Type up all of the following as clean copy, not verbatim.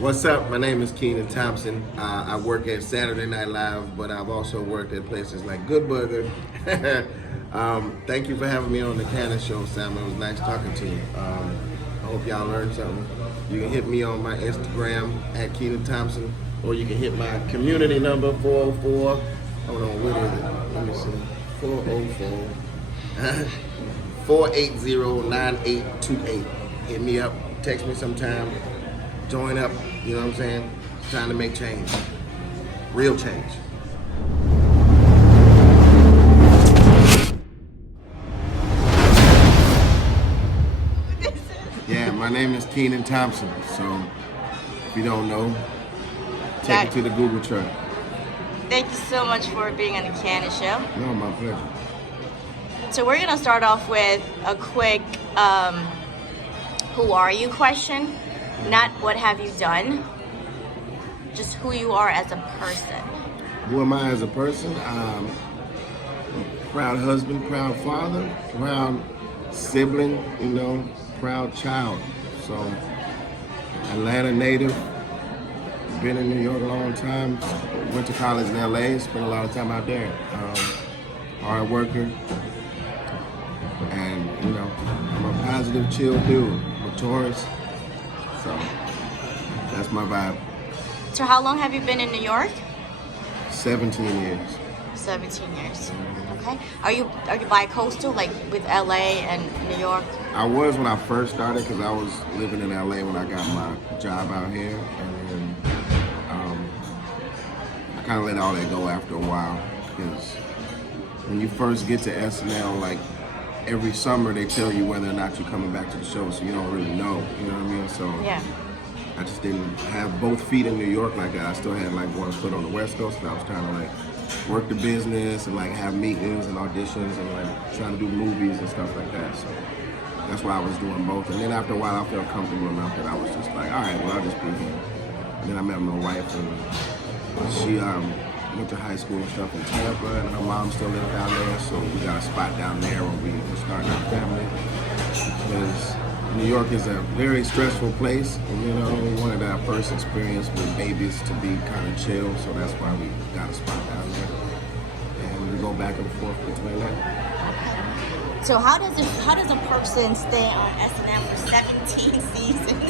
What's up? My name is Kenan Thompson. I work at Saturday Night Live, but I've also worked at places like Good Burger. Thank you for having me on the Kannon show, Salma. It was nice talking to you. I hope y'all learned something. You can hit me on my Instagram at Kenan Thompson, or you can hit my community number 404. Hold on, what is it? Let me see. 404 480-9828. Hit me up, text me sometime, join up, you know what I'm saying? It's time to make change. Real change. Yeah, my name is Kenan Thompson, so if you don't know, take it to the Google truck. Thank you so much for being on the Kannon show. No, my pleasure. So we're gonna start off with a quick who are you question. Not what have you done, just who you are as a person. Who am I as a person? I'm a proud husband, proud father, proud sibling, proud child. So, Atlanta native, been in New York a long time, went to college in LA, spent a lot of time out there. Hard worker, and I'm a positive, chill dude. I'm a Taurus. So that's my vibe. So how long have you been in New York? 17 years. 17 years. Okay. Are you bi-coastal, like with LA and New York? I was when I first started, because I was living in LA when I got my job out here, and then I kind of let all that go after a while, because when you first get to SNL, like every summer they tell you whether or not you're coming back to the show, so you don't really know, you know what I mean? So yeah. I just didn't have both feet in New York like that. I still had like one foot on the West Coast, and I was trying to like work the business and like have meetings and auditions and like trying to do movies and stuff like that. So that's why I was doing both. And then after a while I felt comfortable enough that I was just like, all right, well, I'll just be here. And then I met my wife, and she went to high school and stuff in Tampa, and her mom still lived down there, so we got a spot down there where we were starting our family. Because New York is a very stressful place, and we wanted our first experience with babies to be kind of chill, so that's why we got a spot down there. And we go back and forth between that. So how does a person stay on SNL for 17 seasons?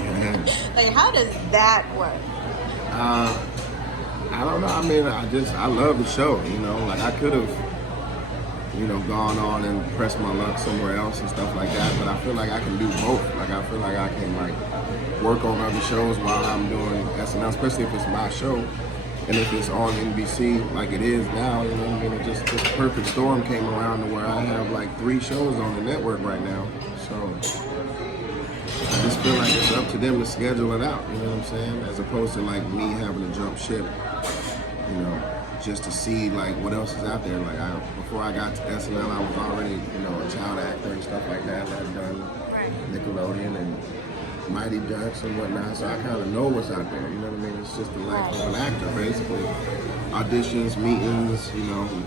Like, how does that work? I don't know. I mean, I love the show, like I could have, gone on and pressed my luck somewhere else and stuff like that, but I feel like I can do both. Like, I feel like I can like work on other shows while I'm doing SNL, especially if it's my show, and if it's on NBC like it is now, you know what I mean? It just, this perfect storm came around to where I have like 3 shows on the network right now, so I just feel like it's up to them to schedule it out, you know what I'm saying? As opposed to like me having to jump ship, just to see like what else is out there. Like before I got to SNL, I was already, a child actor and stuff like that. I've done Nickelodeon and Mighty Ducks and whatnot, so I kind of know what's out there, you know what I mean? It's just the life of an actor, basically. Auditions, meetings,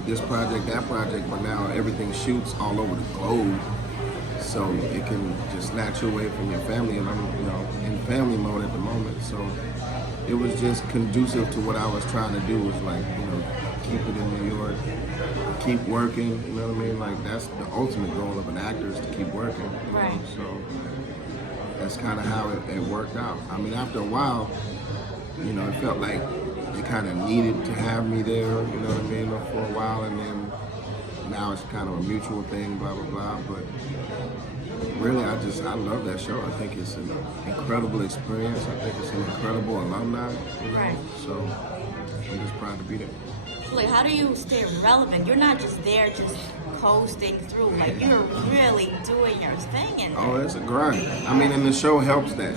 this project, that project, but now everything shoots all over the globe. So it can just snatch you away from your family, and I'm, in family mode at the moment. So it was just conducive to what I was trying to do, was like, keep it in New York, keep working, you know what I mean? Like, that's the ultimate goal of an actor, is to keep working. Right. So that's kind of how it worked out. I mean, after a while, it felt like they kind of needed to have me there, you know what I mean, for a while, and then now it's kind of a mutual thing, blah, blah, blah, but really, I love that show. I think it's an incredible experience. I think it's an incredible alumni, Right. So I'm just proud to be there. Like, how do you stay relevant? You're not just there just coasting through, like you're really doing your thing in there. Oh, it's a grind. I mean, and the show helps that,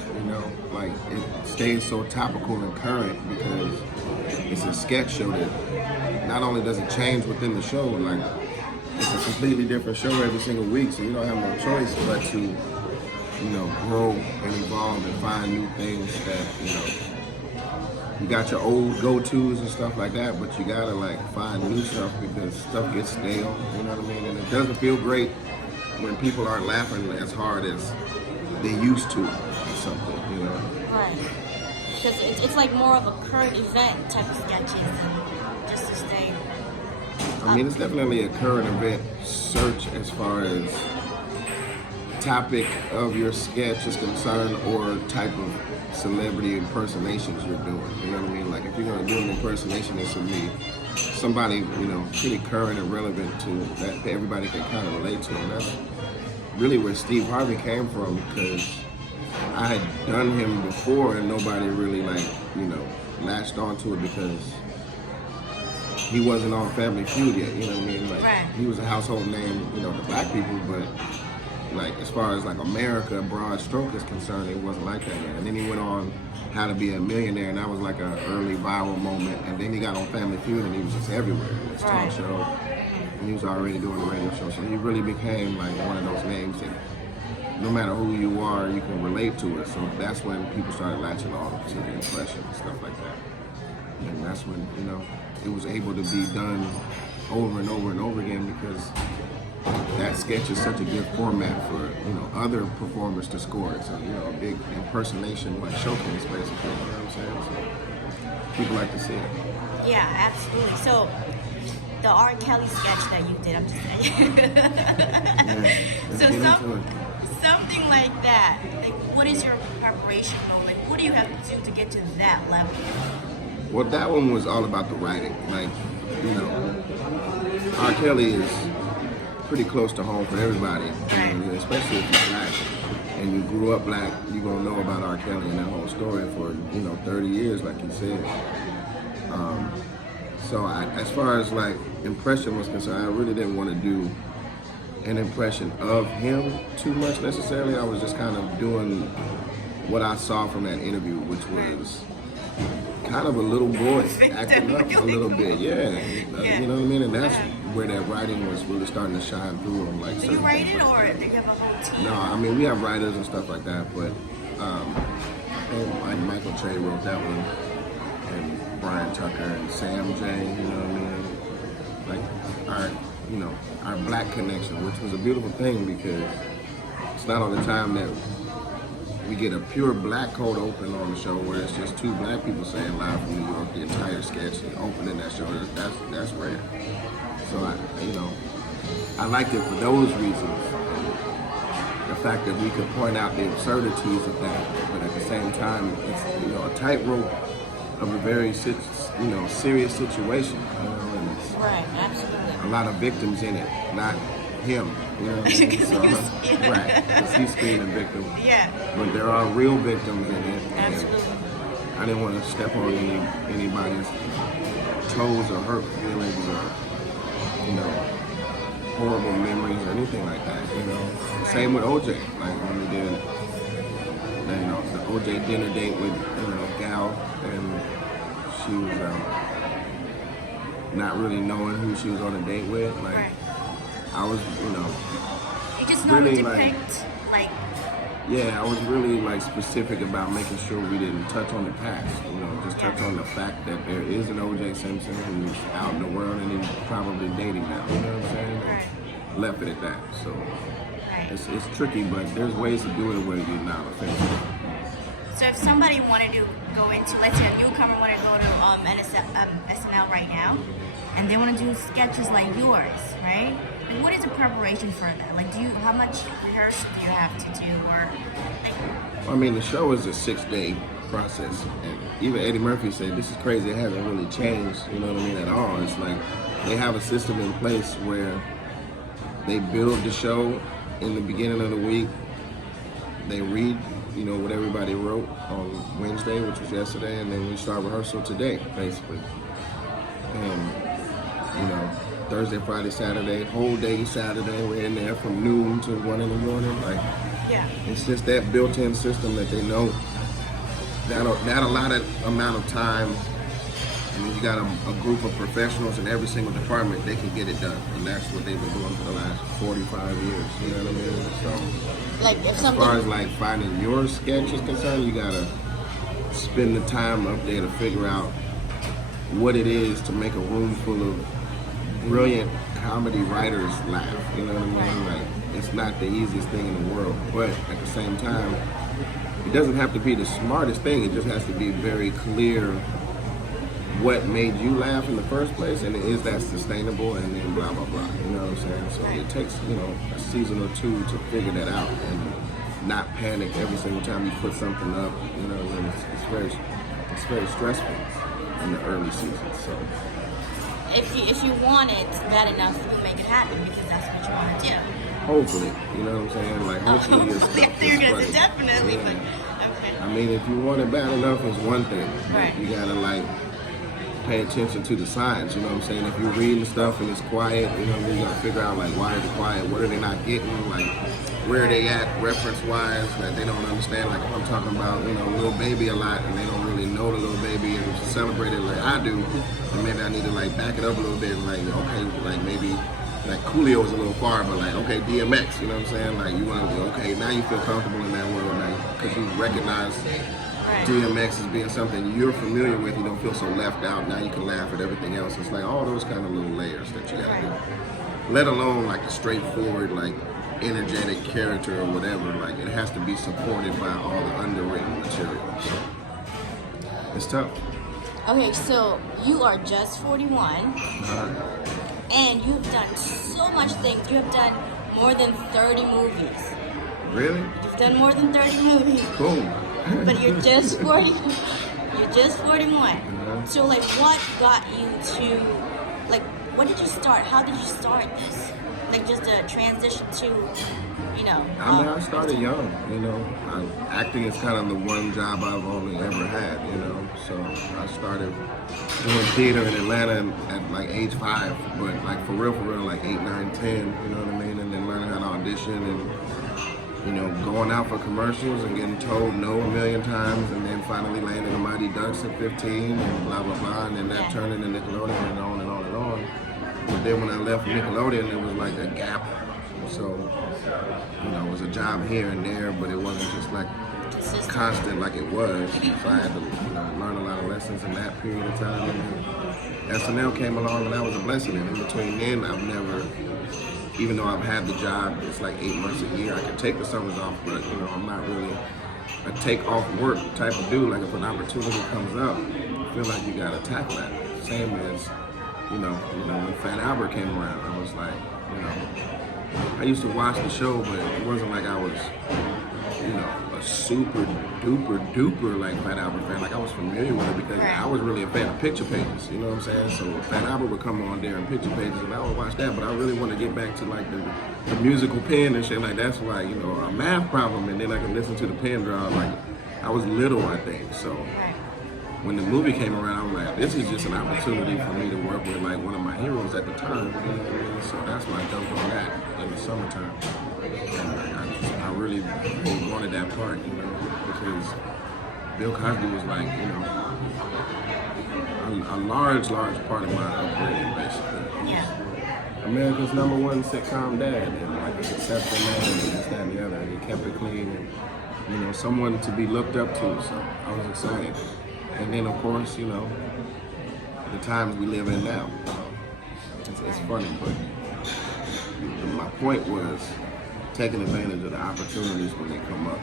like it stays so topical and current because it's a sketch show that not only does it change within the show, like it's a completely different show every single week, so you don't have no choice but to, grow and evolve and find new things that, you got your old go-tos and stuff like that, but you gotta like find new stuff because stuff gets stale, you know what I mean? And it doesn't feel great when people aren't laughing as hard as they used to or something, Right. Because it's like more of a current event type of sketches and just to stay. I mean, it's definitely a current event search as far as topic of your sketch is concerned or type of celebrity impersonations you're doing. You know what I mean? Like if you're gonna do an impersonation, it's gonna be somebody, you know, pretty current and relevant to that everybody can kind of relate to. And that's really where Steve Harvey came from, because I had done him before and nobody really latched onto it because he wasn't on Family Feud yet, you know what I mean? Like right. He was a household name, to black people, but like as far as like America, broad stroke is concerned, it wasn't like that yet. And then he went on How to Be a Millionaire, and that was like an early viral moment. And then he got on Family Feud, and he was just everywhere. His talk show, and he was already doing a radio show. So he really became like one of those names that no matter who you are, you can relate to it. So that's when people started latching on to the impression and stuff like that. And that's when, it was able to be done over and over and over again, because that sketch is such a good format for, other performers to score. It's a big impersonation, like showcase, basically, you know what I'm saying? So people like to see it. Yeah, absolutely. So the R. Kelly sketch that you did, I'm just saying. Something like that. Like, what is your preparation mode? Like, what do you have to do to get to that level? Well, that one was all about the writing. Like, R. Kelly is pretty close to home for everybody, especially if you're black and you grew up black. You're gonna know about R. Kelly and that whole story for 30 years, like you said. So as far as like impression was concerned, I really didn't want to do an impression of him too much necessarily. I was just kind of doing what I saw from that interview, which was kind of a little boy acting up a little bit, yeah. You know what I mean? And that's where that writing was really starting to shine through. On, like, do you write it, or do you have a whole team? No, I mean, we have writers and stuff like that, but like Michael Che wrote that one, and Brian Tucker and Sam J, you know what I mean? Like our black connection, which was a beautiful thing, because it's not all the time that we get a pure black cold open on the show where it's just two black people saying live from New York the entire sketch and opening that show. That's rare. So I liked it for those reasons. The fact that we could point out the absurdities of that, but at the same time, it's a tightrope of a very serious situation. And it's absolutely. a lot of victims in it, not him. You know what I mean? So, right, because he's screaming victim. Yeah. But there are real victims in it. Absolutely. I didn't want to step on anybody's toes or hurt feelings or, horrible memories or anything like that, Same with OJ. Like when we did, the OJ dinner date with, Gal, and she was not really knowing who she was on a date with. Like, I was, You just really know to depict, yeah, I was really specific about making sure we didn't touch on the past. Just touch on the fact that there is an O.J. Simpson who's out in the world and he's probably dating now. You know what I'm saying? Right. Left it at that. So it's tricky, but there's ways to do it where you're not offensive. So if somebody wanted to go into, let's say a newcomer wanted to go to SNL right now, and they want to do sketches like yours, right? Like, what is the preparation for that? Like, how much rehearsal do you have to do, or like? I mean, the show is a 6-day process, and even Eddie Murphy said this is crazy. It hasn't really changed, you know what I mean, at all. It's like they have a system in place where they build the show in the beginning of the week. They read, what everybody wrote on Wednesday, which was yesterday, and then we start rehearsal today, basically. And Thursday, Friday, Saturday, whole day Saturday, we're in there from noon to 1 in the morning. It's just that built-in system that they know that allotted amount of time, and you got a group of professionals in every single department, they can get it done. And that's what they've been doing for the last 45 years, you know what I mean? So, as far as finding your sketch is concerned, you gotta spend the time up there to figure out what it is to make a room full of brilliant comedy writers laugh, you know what I mean? It's not the easiest thing in the world, but at the same time, it doesn't have to be the smartest thing. It just has to be very clear what made you laugh in the first place, and is that sustainable, and then blah, blah, blah. You know what I'm saying? So it takes, you know, a season or two to figure that out and not panic every single time you put something up. You know, and it's very stressful in the early seasons. So if you want it bad enough, you make it happen because that's what you want to do. hopefully, you know what I'm saying? Like hopefully your stuff is funny. Definitely, Yeah. but okay. I mean, if you want it bad enough, it's one thing. Right. You gotta like pay attention to the signs. You know what I'm saying? If you're reading stuff and it's quiet, you know, you gotta figure out like why is it quiet? What are they not getting? Like where are they at reference wise that they don't understand? Like if I'm talking about, you know, Lil Baby a lot and they don't really know the Lil Baby and celebrate it like I do, then maybe I need to like back it up a little bit and like okay, like maybe like Coolio is a little far, but like okay, DMX, you know what I'm saying? Like you want to okay, now you feel comfortable in that world now because you recognize DMX as being something you're familiar with. You don't feel so left out. Now you can laugh at everything else. It's like all those kind of little layers that you gotta do. Let alone like a straightforward, like energetic character or whatever. Like it has to be supported by all the underwritten material. So it's tough. Okay, so you are just 41, and you've done so much things. You have done more than 30 movies. Really? You've done more than 30 movies. Cool. But you're just 40. You're just 41. So like, what got you to, like, what did you start? How did you start this? Like, just a transition to, you know. I mean, I started young, you know. Acting is kind of the one job I've only ever had, you know. So I started doing theater in Atlanta at like age 5, but like for real, like 8, 9, 10, you know what I mean? And then learning how to audition and, you know, going out for commercials and getting told no a million times, and then finally landing a Mighty Ducks at 15 and blah, blah, blah, and then that turned into Nickelodeon and on and on and on. But then when I left Nickelodeon, it was like a gap. So, you know, it was a job here and there, but it wasn't just like constant like it was. So I had to, you know, learn a lot of lessons in that period of time. And then SNL came along, and that was a blessing. And in between then, I've never, even though I've had the job, it's like 8 months a year. I can take the summers off, but you know, I'm not really a take off work type of dude. Like if an opportunity comes up, I feel like you gotta tackle that. Same as, you know, when Fat Albert came around, I was like, you know, I used to watch the show, but it wasn't like I was, you know, a super duper like Fat Albert fan. Like I was familiar with it because I was really a fan of Picture Pages, you know what I'm saying? So Fat Albert would come on there in Picture Pages and I would watch that, but I really want to get back to like the musical pen and shit. Like that's why, you know, a math problem, and then I could listen to the pen draw. Like I was little, I think. So when the movie came around, I was like, this is just an opportunity for me to work with like one of my heroes at the time. You know what I mean? So that's why I jumped on that in the summertime. And I really wanted that part, you know, because Bill Cosby was like, you know, a large part of my upbringing, basically. Yeah. America's #1 sitcom dad, and like a successful man, and this, that, and the other. And he kept it clean, and you know, someone to be looked up to. So I was excited. And then, of course, you know, the times we live in now. It's funny, but my point was taking advantage of the opportunities when they come up.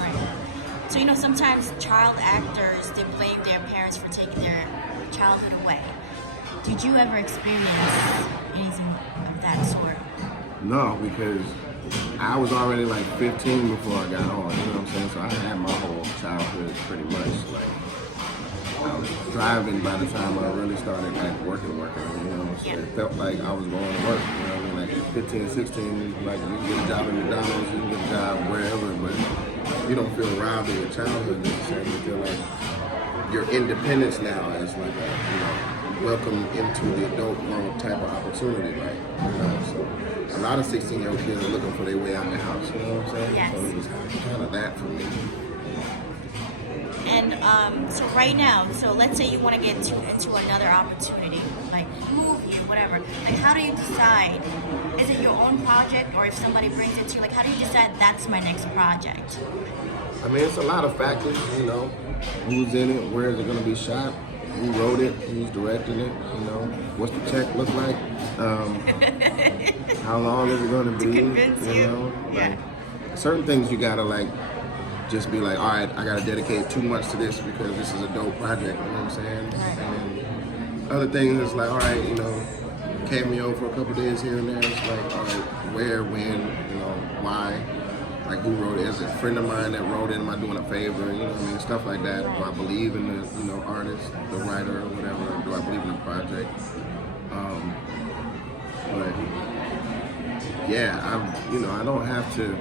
Right. So, you know, sometimes child actors, they blame their parents for taking their childhood away. Did you ever experience anything of that sort? No, because I was already like 15 before I got on, you know what I'm saying? So I had my whole childhood pretty much like, I was driving by the time I really started like working, you know, so it felt like I was going to work, you know what I mean? Like 15, 16, like you can get a job in McDonald's, you can get a job wherever, but you don't feel around in your childhood necessarily. You feel like your independence now is like a, you know, welcome into the adult world type of opportunity, right? You know, so a lot of 16-year-old kids are looking for their way out of the house, you know what I'm saying? Yes. So it was kind of that for me. And so right now, so let's say you want to get into another opportunity, like movie or whatever. Like, how do you decide? Is it your own project, or if somebody brings it to you, like, how do you decide that's my next project? I mean, it's a lot of factors, you know. Who's in it? Where is it going to be shot? Who wrote it? Who's directing it? You know, what's the check look like? How long is it going to be? To convince you. know, Yeah. like certain things you gotta like just be like, all right, I gotta dedicate too much to this because this is a dope project, you know what I'm saying? Right. And then other things, it's like, all right, you know, cameo for a couple days here and there. It's like, all right, where, when, you know, why, like who wrote it? Is it a friend of mine that wrote it? Am I doing a favor? You know what I mean? Stuff like that. Do I believe in the, you know, artist, the writer, or whatever? Do I believe in the project? But yeah, I don't have to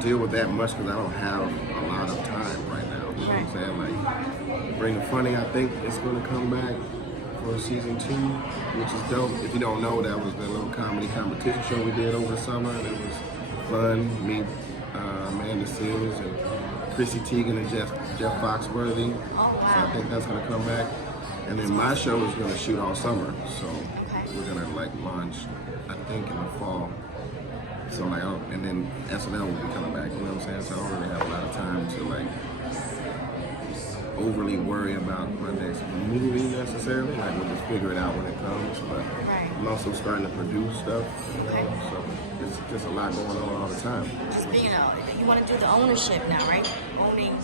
deal with that much because I don't have a lot of time right now. You know what I'm saying? Like, Bring the Funny, I think it's gonna come back for season 2, which is dope. If you don't know, that was the little comedy competition show we did over the summer, and it was fun. Me, Amanda Seals, and Chrissy Teigen and Jeff Foxworthy. Oh, wow. So I think that's gonna come back. And then my show is gonna shoot all summer, so we're gonna like launch, I think, in the fall. So like, and then SNL will be coming back. You know what I'm saying? So I don't really have a lot of time to like overly worry about my next movie necessarily. Like we'll just figure it out when it comes. But I'm also starting to produce stuff. You know? So it's just a lot going on all the time. Just being, you want to do the ownership now, right? Owning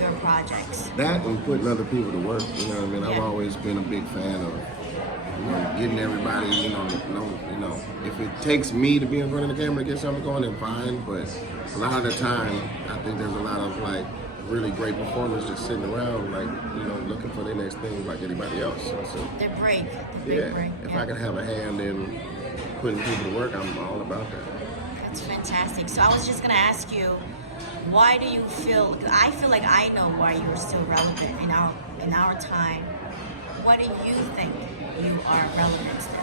your projects. That and putting other people to work. You know what I mean? I've always been a big fan of, you know, getting everybody, you know, if it takes me to be in front of the camera to get something going, then fine. But a lot of the time, I think there's a lot of like really great performers just sitting around, like, you know, looking for their next thing like anybody else. So They're brave. If I can have a hand in putting people to work, I'm all about that. That's fantastic. So I was just gonna ask you, why do you feel? I feel like I know why you're still relevant in our time. What do you think you are relevant still?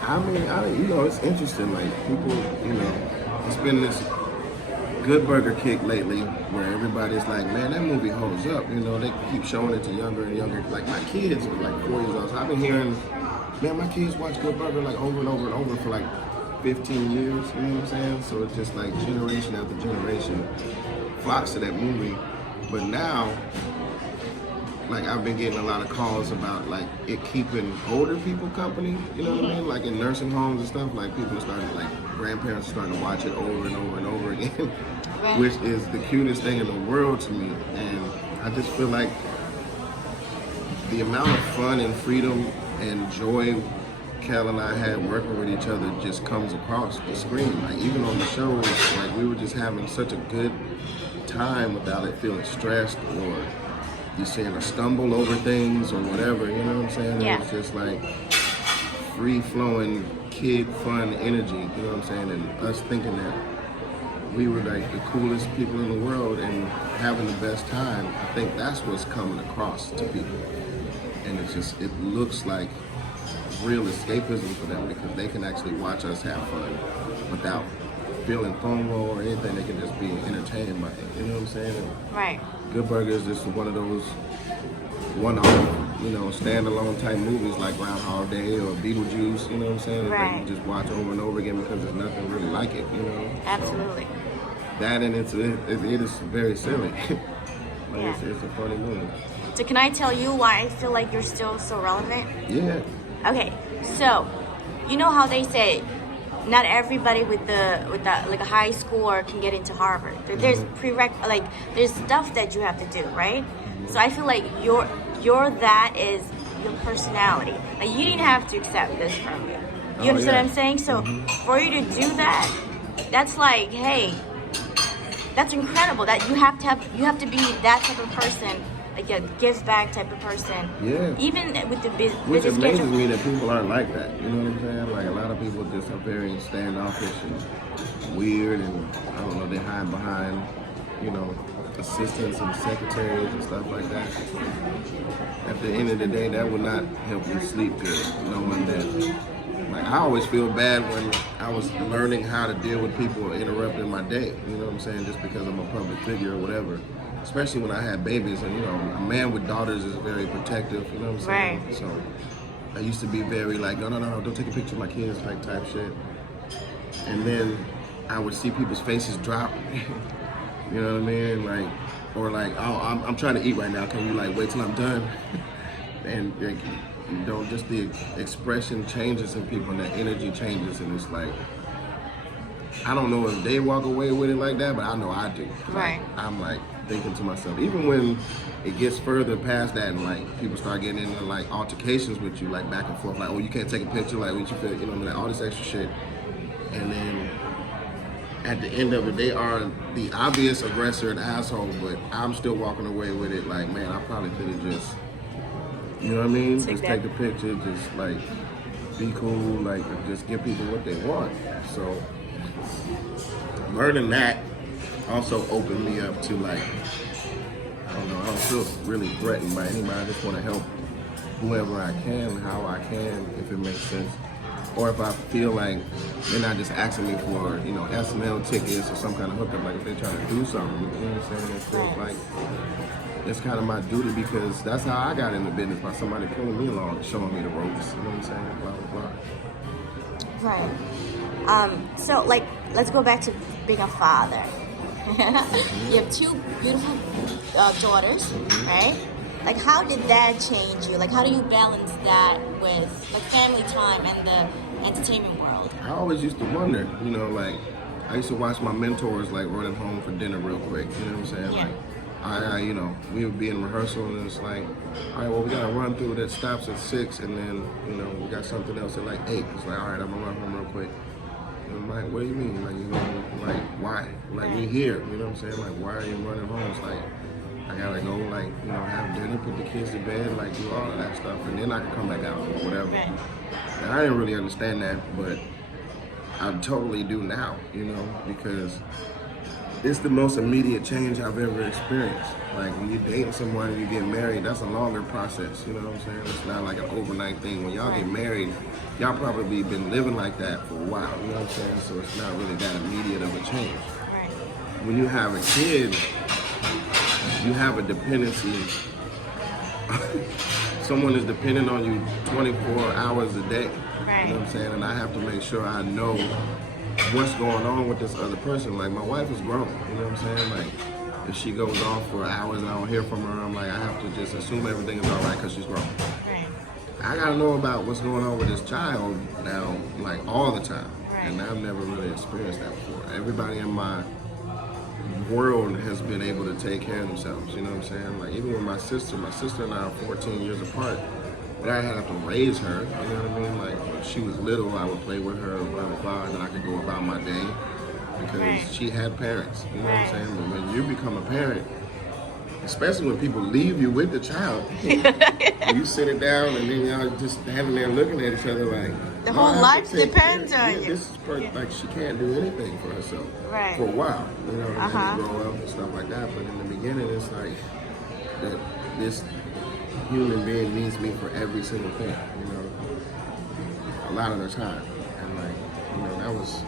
I mean, you know, it's interesting. Like people, you know, it's been this Good Burger kick lately where everybody's like, man, that movie holds up. You know, they keep showing it to younger and younger. Like my kids are like 4 years old. So I've been hearing, man, my kids watch Good Burger like over and over and over for like 15 years. You know what I'm saying? So it's just like generation after generation flocks to that movie. But now, like I've been getting a lot of calls about like it keeping older people company, you know what I mean? Like in nursing homes and stuff, like people are starting, like grandparents are starting to watch it over and over and over again, which is the cutest thing in the world to me. And I just feel like the amount of fun and freedom and joy Kel and I had working with each other just comes across the screen. Like even on the shows, like we were just having such a good time without it feeling stressed or you seeing her stumble over things or whatever, you know what I'm saying? Yeah. It was just like free-flowing, kid fun energy, you know what I'm saying? And us thinking that we were like the coolest people in the world and having the best time. I think that's what's coming across to people. And it's just, it looks like real escapism for them because they can actually watch us have fun without feeling FOMO or anything. They can just be entertained by it, you know what I'm saying? Right. Good Burger is just one of those one-off, you know, standalone type movies like Groundhog Day or Beetlejuice, you know what I'm saying? Right. That you just watch over and over again because there's nothing really like it, you know? Absolutely. So, that and it is very silly. Like it's a funny movie. So can I tell you why I feel like you're still so relevant? Yeah. Okay, so you know how they say not everybody with like a high score can get into Harvard. There's there's stuff that you have to do, right? So I feel like your that is your personality. Like you didn't have to accept this from you. You understand what I'm saying? So for you to do that, that's like, hey, that's incredible. That you have to be that type of person. Like a gives back type of person. Yeah. Even with the business. Which amazes me that people aren't like that. You know what I'm saying? Like a lot of people just are very standoffish and weird, and I don't know, they hide behind, you know, assistants and secretaries and stuff like that. At the end of the day, that would not help you sleep good, knowing that. Like I always feel bad when I was learning how to deal with people interrupting my day. You know what I'm saying? Just because I'm a public figure or whatever. Especially when I had babies, and you know, a man with daughters is very protective, you know what I'm saying? Right. So I used to be very like, no, don't take a picture of my kids, like type shit. And then I would see people's faces drop, you know what I mean? Like, or like, oh, I'm trying to eat right now, can you like wait till I'm done? And like, you know, just the expression changes in people and the energy changes, and it's like, I don't know if they walk away with it like that, but I know I do. Right. Like, I'm like, thinking to myself, even when it gets further past that and like people start getting into like altercations with you, like back and forth, like, oh, you can't take a picture, like what you feel, you know, like all this extra shit. And then at the end of it, they are the obvious aggressor and asshole, but I'm still walking away with it like, man, I probably could have just, you know what I mean? Just take a picture, just like be cool, like just give people what they want. So learning that also opened me up to like, I don't know, I don't feel really threatened by anybody. I just want to help whoever I can, how I can, if it makes sense. Or if I feel like they're not just asking me for, you know, SNL tickets or some kind of hookup, like if they're trying to do something, you know what I'm saying? It feels like it's kind of my duty because that's how I got into business, by somebody pulling me along and showing me the ropes, you know what I'm saying? Blah, blah, Right. So, like, let's go back to being a father. You have two beautiful daughters, right? Like, how did that change you? Like, how do you balance that with, like, family time and the entertainment world? I always used to wonder, you know, like, I used to watch my mentors, like, running home for dinner real quick, you know what I'm saying? Yeah. Like, I you know, we would be in rehearsal and it's like, all right, well, we got to run through that stops at 6 and then, you know, we got something else at like 8. It's like, all right, I'm going to run home real quick. And I'm like, what do you mean? Like, you know, like, why? Like, we here, you know what I'm saying? Like, why are you running home? It's like, I gotta go, like, you know, have dinner, put the kids to bed, like, do all of that stuff, and then I can come back out or whatever. Right. And I didn't really understand that, but I totally do now, you know, because it's the most immediate change I've ever experienced. Like, when you're dating someone and you get married, that's a longer process, you know what I'm saying? It's not like an overnight thing. When y'all get married, y'all probably been living like that for a while, you know what I'm saying? So it's not really that immediate of a change. Right. When you have a kid, you have a dependency. Someone is dependent on you 24 hours a day. Right. You know what I'm saying? And I have to make sure I know what's going on with this other person. Like, my wife is grown, you know what I'm saying? Like, if she goes off for hours and I don't hear from her, I'm like, I have to just assume everything is all right because she's grown. Right. I gotta know about what's going on with this child now, like, all the time. Right. And I've never really experienced that before. Everybody in my world has been able to take care of themselves, you know what I'm saying? Like, even with my sister and I are 14 years apart, but I had to raise her, you know what I mean? Like, when she was little, I would play with her, blah, blah, blah, and then I could go about my day because she had parents, you know what I'm saying? But when you become a parent, especially when people leave you with the child, you sit it down and then y'all just standing there looking at each other like, the whole life depends on you. This is like, she can't do anything for herself for a while, you know, and then they grow up and stuff like that. But in the beginning, it's like that this human being needs me for every single thing, you know, a lot of the time. And like, you know, that was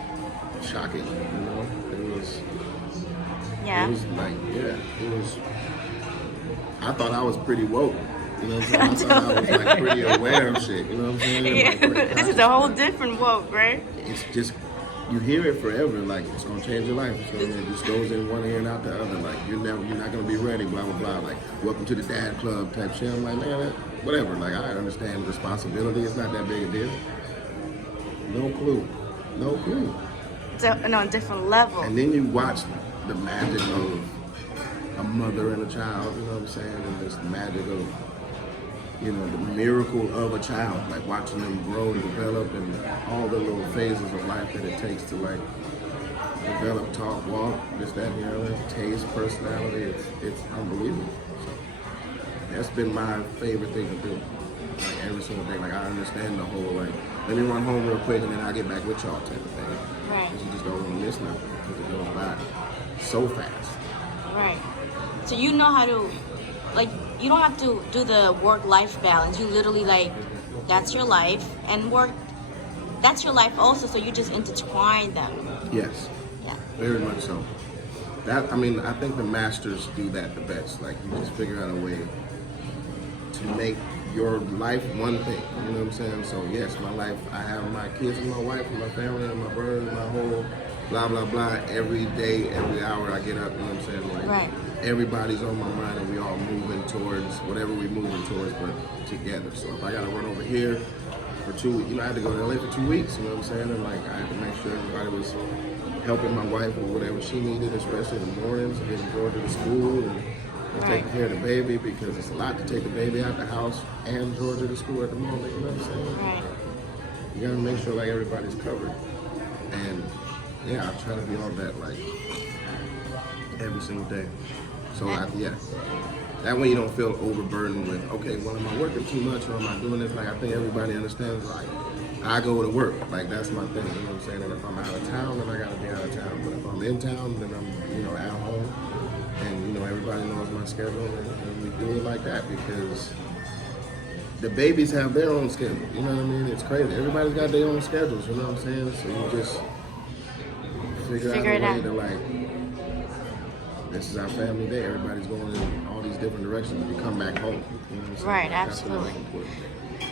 shocking, you know, it was like, it was, I thought I was pretty woke. You know what I'm saying? I thought I was like pretty aware of shit, you know what I'm saying? Yeah. Like, This is a whole different woke, right? It's just, you hear it forever, like, it's gonna change your life. So it just goes in one ear and out the other, like, you're not gonna be ready, blah, blah, blah, like, welcome to the dad club type shit. I'm like, man, whatever, like, I understand responsibility, it's not that big a deal. No clue. So, on a different level. And then you watch the magic of a mother and a child, you know what I'm saying? And this magic of, you know, the miracle of a child, like watching them grow and develop and all the little phases of life that it takes to like develop, talk, walk, this, that, and the other, taste, personality, it's unbelievable. So that's been my favorite thing to do. Like every single day, like I understand the whole like, let me run home real quick and then I'll get back with y'all type of thing. Right. You just don't want to miss nothing because it goes by so fast. Right. So you know how to, like, you don't have to do the work-life balance. You literally, like, that's your life, and work, that's your life also, so you just intertwine them. Yes. Yeah. Very much so. That, I mean, I think the masters do that the best. Like, you just figure out a way to make your life one thing. You know what I'm saying? So, yes, my life, I have my kids and my wife and my family and my brothers and my whole blah, blah, blah. Every day, every hour I get up, you know what I'm saying? Like, right. Everybody's on my mind and we all moving towards whatever we're moving towards, but together. So if I got to run over here for 2 weeks, you know, I had to go to LA for 2 weeks, you know what I'm saying? And like, I had to make sure everybody was helping my wife with whatever she needed, especially in the mornings, getting Georgia to school and taking care of the baby, because it's a lot to take the baby out the house and Georgia to school at the moment, you know what I'm saying? Right. You gotta make sure like everybody's covered. And yeah, I try to be on that like every single day. So that way you don't feel overburdened with, okay, well, am I working too much or am I doing this? Like, I think everybody understands, like, I go to work. Like, that's my thing, you know what I'm saying? And if I'm out of town, then I gotta be out of town. But if I'm in town, then I'm, you know, at home. And, you know, everybody knows my schedule. And we do it like that because the babies have their own schedule. You know what I mean? It's crazy. Everybody's got their own schedules, you know what I'm saying? So you just figure out a way to, like, this is our family day. Everybody's going in all these different directions. You come back home. You know what I'm saying? Right, That's absolutely. important.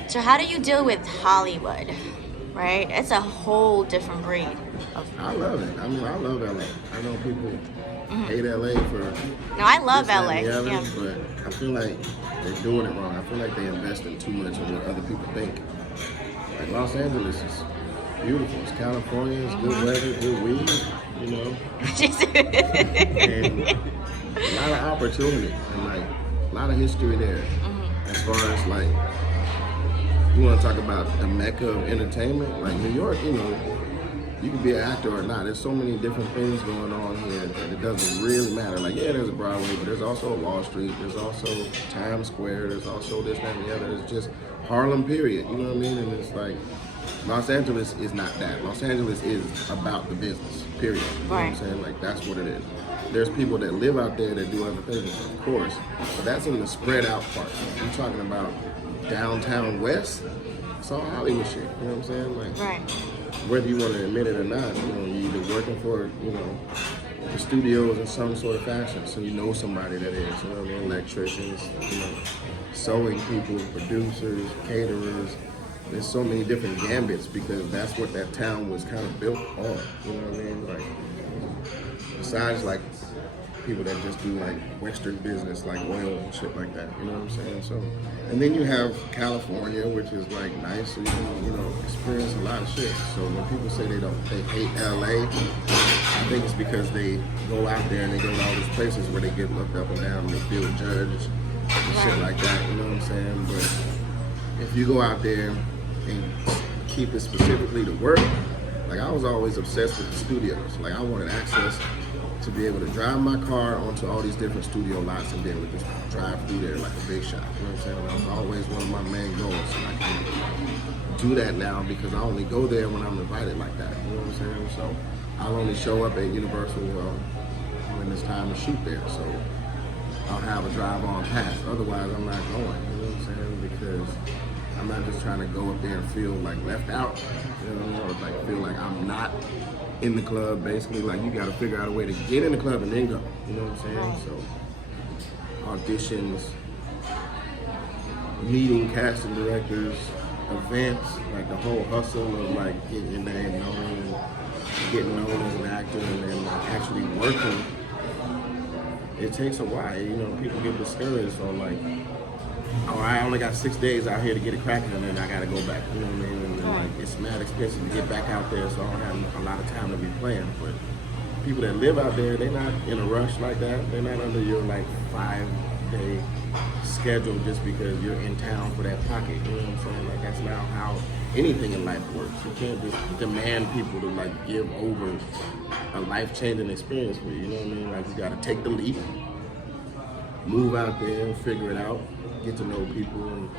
So how do you deal with Hollywood? Right? It's a whole different breed. I love it. I mean, I love LA. I know people hate LA for No, I love this, that, LA. and the other, Yeah. but I feel like they're doing it wrong. I feel like they investing too much in what other people think. Like Los Angeles is beautiful. It's California. It's good weather, good weed. You know, and a lot of opportunity and like a lot of history there. As far as like, you want to talk about the mecca of entertainment, like New York, you know, you can be an actor or not. There's so many different things going on here that it doesn't really matter. Like, yeah, there's a Broadway, but there's also Wall Street. There's also Times Square. There's also this, that, and the other. It's just Harlem, period. You know what I mean? And it's like, Los Angeles is not that. Los Angeles is about the business, period. You know what I'm saying? Like, that's what it is. There's people that live out there that do other things, of course, but that's in the spread out part. I'm talking about downtown West. It's all Hollywood shit. You know what I'm saying? Like, Right. whether you want to admit it or not, you know, you're either working for, you know, the studios in some sort of fashion, so you know somebody that is, you know what I mean? Electricians, you know, sewing people, producers, caterers. There's so many different gambits because that's what that town was kind of built on, you know what I mean? Like, besides like people that just do like Western business, like oil and shit like that, you know what I'm saying? So, and then you have California, which is like nice, so you can, you know, experience a lot of shit. So when people say they hate LA, I think it's because they go out there and they go to all these places where they get looked up and down and they feel judged and shit like that, you know what I'm saying? But if you go out there and keep it specifically to work, like I was always obsessed with the studios. Like I wanted access to be able to drive my car onto all these different studio lots and be able to just drive through there like a big shot. You know what I'm saying? That was always one of my main goals. And I can do that now because I only go there when I'm invited like that. You know what I'm saying? So I'll only show up at Universal when it's time to shoot there. So I'll have a drive-on pass. Otherwise, I'm not going. You know what I'm saying? Because I'm not just trying to go up there and feel like left out, you know, or like feel like I'm not in the club. Basically, like you got to figure out a way to get in the club and then go. You know what I'm saying? So auditions, meeting casting directors, events, like the whole hustle of like getting your name known and getting known as an actor and then like actually working. It takes a while. You know, people get discouraged on like, oh, I only got 6 days out here to get it cracking and then I gotta go back, you know what I mean? And then, like, it's mad expensive to get back out there, so I don't have a lot of time to be playing. But people that live out there, they're not in a rush like that. They're not under your, like, 5-day schedule just because you're in town for that pocket, you know what I'm saying? Like, that's not how anything in life works. You can't just demand people to, like, give over a life-changing experience for you, you know what I mean? Like, you gotta take the leap, move out there and figure it out. Get to know people, and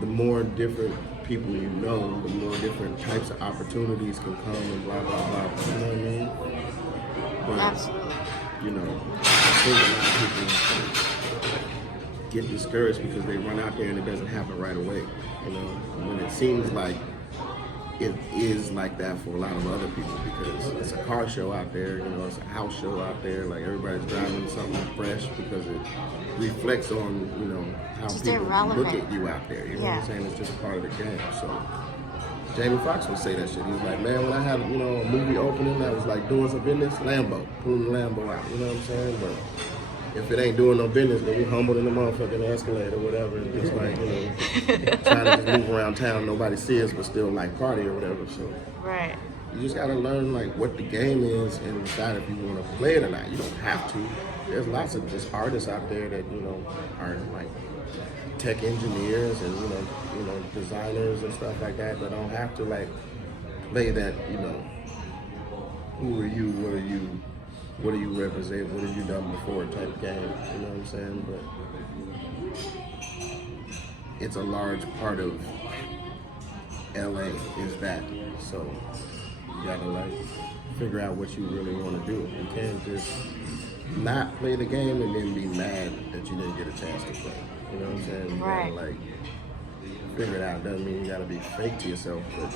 the more different people you know, the more different types of opportunities can come and blah, blah, blah. You know what I mean? But, Absolutely. you know, I think a lot of people get discouraged because they run out there and it doesn't happen right away. You know, when it seems like it is like that for a lot of other people because it's a car show out there, you know, it's a house show out there, like everybody's driving something fresh because it reflects on, you know, how Just people irrelevant. look at you out there, you know what I'm saying? It's just a part of the game. So Jamie Foxx would say that shit. He was like, man, when I had, you know, a movie opening that was like doing some business, Lambo, pulling the Lambo out, you know what I'm saying? But if it ain't doing no business, then we humbled in the motherfucking Escalade or whatever. And just like, you know, trying to just move around town, nobody see us, but still like party or whatever. So Right. You just gotta learn like what the game is and decide if you want to play it or not. You don't have to. There's lots of just artists out there that are like tech engineers and designers and stuff like that don't have to like play that who are you, what do you represent, what have you done before type game. You know what I'm saying? But it's a large part of LA is that. So you gotta like figure out what you really want to do. You can't just not play the game and then be mad that you didn't get a chance to play. You know what I'm saying? You right. gotta like figure it out. Doesn't mean you gotta be fake to yourself, but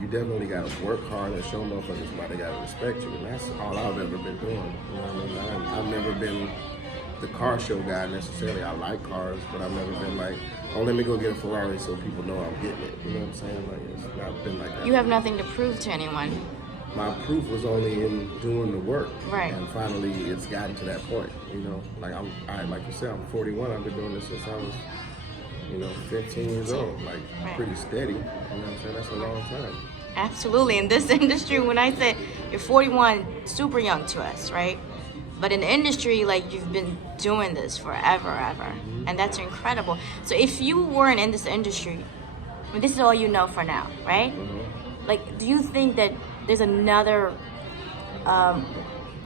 you definitely gotta work hard and show motherfuckers why they gotta respect you. And that's all I've ever been doing. You know what I mean? I've never been the car show guy necessarily. I like cars, but I've never been like, oh, let me go get a Ferrari so people know I'm getting it. You know what I'm saying? Like, it's not been like that. You have nothing to prove to anyone. My proof was only in doing the work. Right. And finally, it's gotten to that point. Like like you said, I'm 41. I've been doing this since I was, 15 years old. Like, right. Pretty steady. You know what I'm saying? That's a long time. Absolutely. In this industry, when I say you're 41, super young to us, right? But in the industry, like, you've been doing this forever, ever. Mm-hmm. And that's incredible. So if you weren't in this industry, I mean, this is all you know for now, right? Mm-hmm. Like, do you think that there's another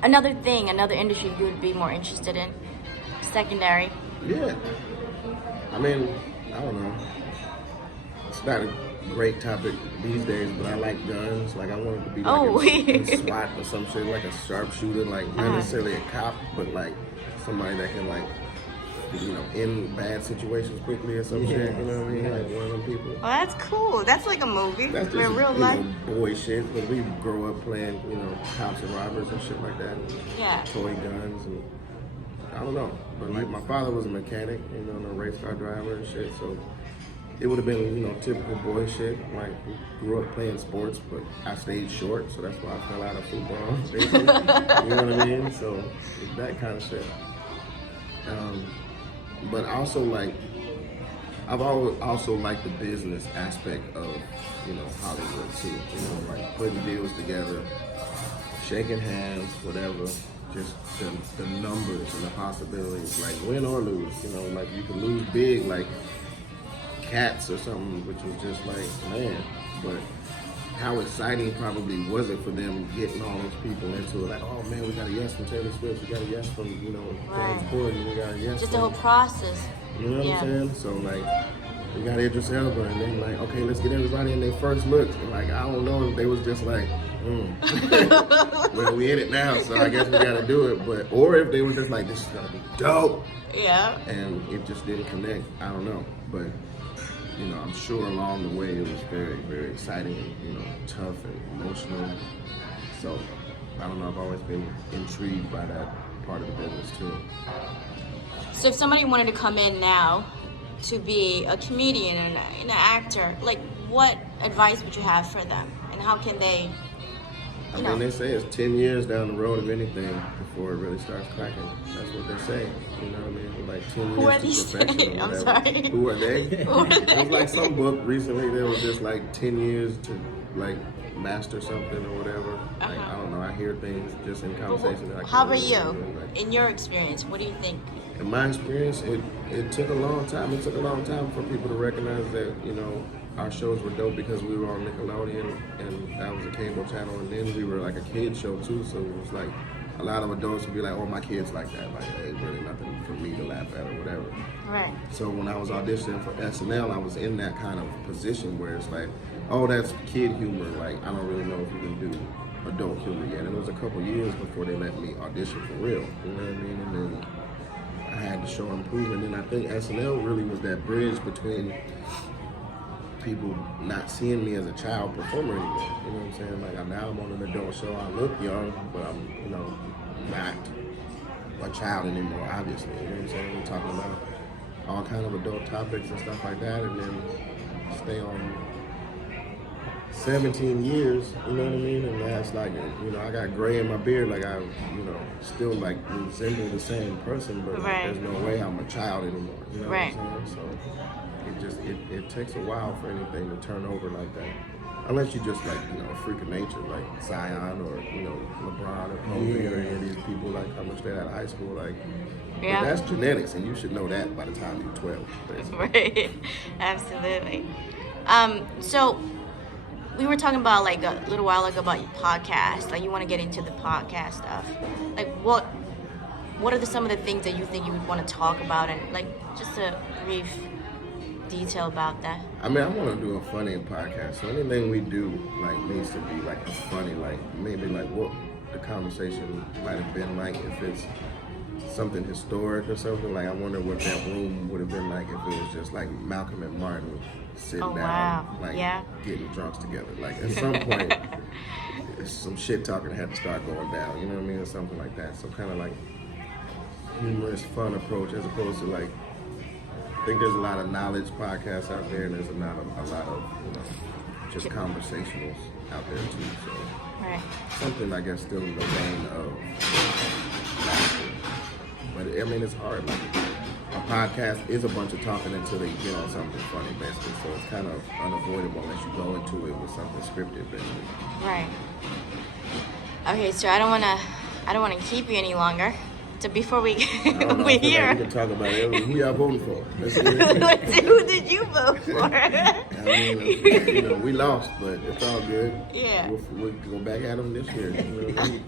industry you would be more interested in? Secondary? Yeah. I mean, I don't know. It's not a great topic these days, but I like guns. Like, I wanted to be like a SWAT or some shit, like a sharpshooter, like not necessarily a cop, but like somebody that can like, end bad situations quickly or some shit. You know what I mean? Like one of them people. Well, that's cool. That's like a movie. That's in just real life. Boy shit. But we grow up playing, cops and robbers and shit like that. Yeah. Toy guns and I don't know. But like my father was a mechanic, and a race car driver and shit, so it would have been, typical boy shit. Like, we grew up playing sports, but I stayed short, so that's why I fell out of football, basically. You know what I mean? So, it's that kind of shit. But also, like, I've always also liked the business aspect of, Hollywood, too. Like, putting deals together, shaking hands, whatever. Just the numbers and the possibilities, like, win or lose. Like, you can lose big, like, Cats or something, which was just like, man, but how exciting probably was it for them getting all those people into it? Like, oh man, we got a yes from Taylor Swift, we got a yes from, James Corden, we got a yes just from, the whole process. You know what I'm saying? So like, we got Idris Elba, and then like, okay, let's get everybody in their first looks. And like, I don't know if they was just like, well, we in it now, so I guess we gotta do it. Or if they was just like, this is gonna be dope. Yeah. And it just didn't connect. I don't know, but. I'm sure along the way it was very, very exciting and, tough and emotional. So, I don't know, I've always been intrigued by that part of the business too. So if somebody wanted to come in now to be a comedian and an actor, like, what advice would you have for them? And how can they, I mean, they say it's 10 years down the road of anything before it really starts cracking. That's what they say. You know what I mean? Like 10 years Who are to these perfection. I'm sorry. Who are they? It was like some book recently that was just like 10 years to like master something or whatever. Like, I don't know. I hear things just in conversation. How about you? In your experience, what do you think? In my experience, it took a long time. It took a long time for people to recognize that, our shows were dope because we were on Nickelodeon and that was a cable channel, and then we were like a kid show too, so it was like a lot of adults would be like, oh, my kid's like that, like it ain't really nothing for me to laugh at or whatever. Right. So when I was auditioning for SNL, I was in that kind of position where it's like, oh, that's kid humor, like I don't really know if you can do adult humor yet. And it was a couple years before they let me audition for real, you know what I mean? And then I had to show improvement, and I think SNL really was that bridge between people not seeing me as a child performer anymore. You know what I'm saying? Like now I'm on an adult show. I look young, but I'm, not a child anymore, obviously. You know what I'm saying? We're talking about all kind of adult topics and stuff like that, and then stay on 17 years, you know what I mean? And that's like, I got gray in my beard, like I, still like resemble the same person, but like, there's no way I'm a child anymore. You know what I'm saying? So it takes a while for anything to turn over like that. unless you just like, you know, a freak of nature, like Zion or, you know, LeBron or Kobe or any of these people like coming straight out of high school, like, Yeah. but that's genetics, and you should know that by the time you're 12. Basically. Right. Absolutely. So we were talking about like a little while ago about your podcast. Like you want to get into the podcast stuff. Like what are some of the things that you think you would want to talk about, and like just a brief detail about that? I mean, I want to do a funny podcast. So anything we do like needs to be like funny, like maybe like what the conversation might have been like if it's something historic or something. Like I wonder what that room would have been like if it was just like Malcolm and Martin sitting down, wow. like Yeah. getting drunks together. Like at some point, some shit talking had to start going down. You know what I mean, or something like that. So kind of like humorous, fun approach as opposed to like. I think there's a lot of knowledge podcasts out there, and there's a lot of you know, just conversationals out there too. So Right. something I guess still in the vein of laughter. But I mean, it's hard. Like a podcast is a bunch of talking until they get on something funny, basically. So it's kind of unavoidable unless you go into it with something scripted, basically. Right. Okay, so I don't wanna keep you any longer. So before we I don't know, I we feel here, like we can talk about it. Who y'all voting for? Let's get into it. let's see, who did you vote for? I mean, you know, we lost, but it's all good. Yeah. We'll go back at them this year. You know,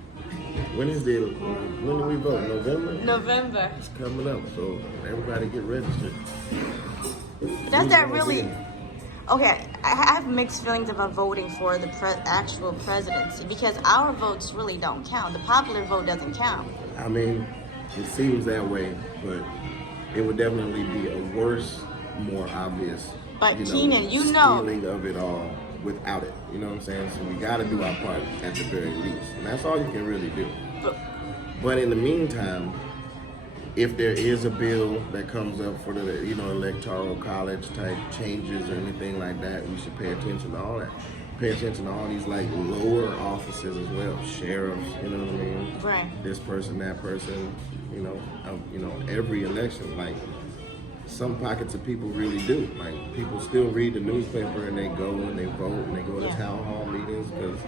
when do we vote? November? November. It's coming up, so everybody get registered. Does that really? Okay, I have mixed feelings about voting for the actual presidency because our votes really don't count. The popular vote doesn't count. I mean, it seems that way, but it would definitely be a worse, more obvious, But Kenan, you know, stealing of it all without it. You know what I'm saying? So we got to do our part at the very least, and that's all you can really do. But in the meantime, if there is a bill that comes up for the, you know, electoral college type changes or anything like that, we should pay attention to all that. Pay attention to all these like lower offices as well, sheriffs, you know what I mean? Right. This person, that person, you know, every election, like some pockets of people really do. Like people still read the newspaper and they go and they vote and they go to town hall meetings because,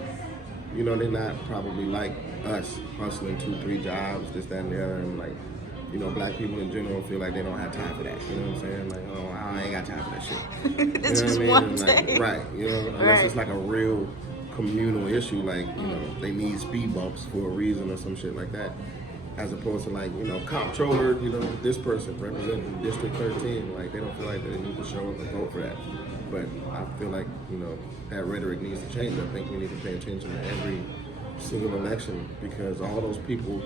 you know, they're not probably like us hustling 2-3 jobs, this, that, and the other, and like, you know, black people in general feel like they don't have time for that. You know what I'm saying? Like, oh, I ain't got time for that shit. This you know is what I one mean? day. Like, right. You know, unless it's like a real communal issue, like, you know, they need speed bumps for a reason or some shit like that. As opposed to like, you know, comptroller, you know, this person representing District 13, like they don't feel like they need to show up and vote for that. But I feel like, you know, that rhetoric needs to change. I think we need to pay attention to every single election because all those people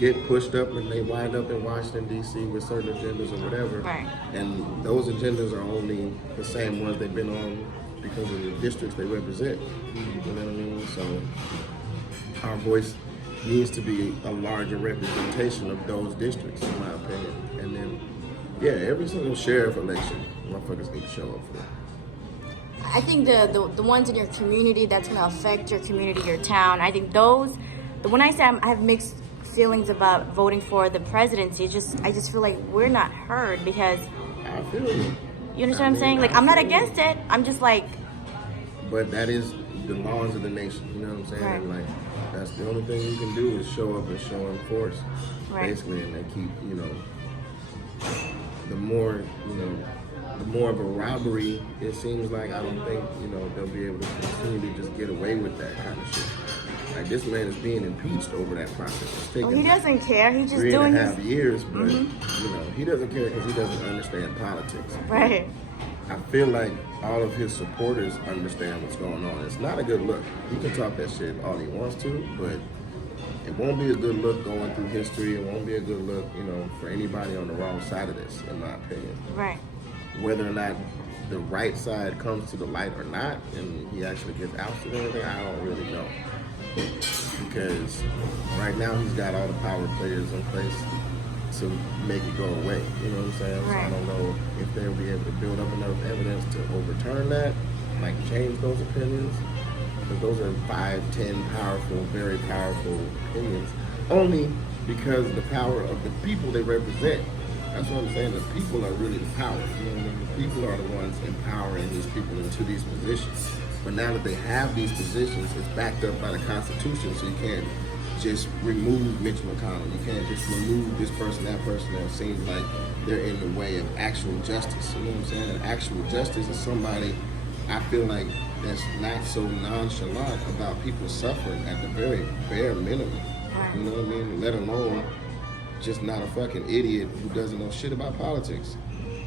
get pushed up and they wind up in Washington, D.C. with certain agendas or whatever. Right. And those agendas are only the same ones they've been on because of the districts they represent. You know what I mean? So our voice needs to be a larger representation of those districts, in my opinion. And then, yeah, every single sheriff election, motherfuckers need to show up for it. I think the ones in your community that's gonna affect your community, your town. I think those. When I say I have mixed feelings about voting for the presidency, I just feel like we're not heard because. I feel you. You understand what I'm saying? Like I'm not against it. I'm just like. But that is the laws of the nation. You know what I'm saying? Right. And like that's the only thing you can do is show up and show in force, basically. And they keep, you know, the more of a robbery it seems like. I don't think, you know, they'll be able to continue to just get away with that kind of shit. Like this man is being impeached over that process. It's taking He doesn't care. He's just 3.5 years, but you know, he doesn't care because he doesn't understand politics. Right. I feel like all of his supporters understand what's going on. It's not a good look. He can talk that shit all he wants to, but it won't be a good look going through history. It won't be a good look, you know, for anybody on the wrong side of this, in my opinion. Right. Whether or not the right side comes to the light or not, and he actually gets ousted or anything, I don't really know. Because right now he's got all the power players in place to make it go away. You know what I'm saying? Right. So I don't know if they'll be able to build up enough evidence to overturn that, like change those opinions. Because those are 5, 10 powerful, very powerful opinions. Only because the power of the people they represent. That's what I'm saying. The people are really the power. You know what I mean? The people are the ones empowering these people into these positions. But now that they have these positions, it's backed up by the Constitution, so you can't just remove Mitch McConnell. You can't just remove this person, that person that seems like they're in the way of actual justice. You know what I'm saying? And actual justice is somebody, I feel like, that's not so nonchalant about people suffering at the very bare minimum. You know what I mean? Let alone just not a fucking idiot who doesn't know shit about politics.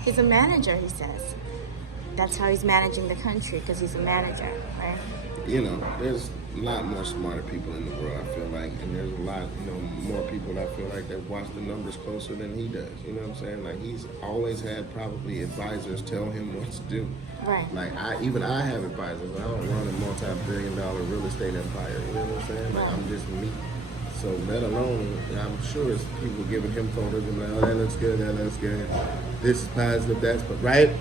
He's a manager, he says. That's how he's managing the country, because he's a manager, right? You know, there's a lot more smarter people in the world, I feel like, and there's a lot, you know, more people that feel like that watch the numbers closer than he does. You know what I'm saying? Like, he's always had probably advisors tell him what to do. Right. Like, I have advisors. I don't run a multi-billion-dollar real estate empire. You know what I'm saying? Like, I'm just me. So let alone, I'm sure it's people giving him photos and like, oh, that looks good, that looks good. This is positive, that's but right?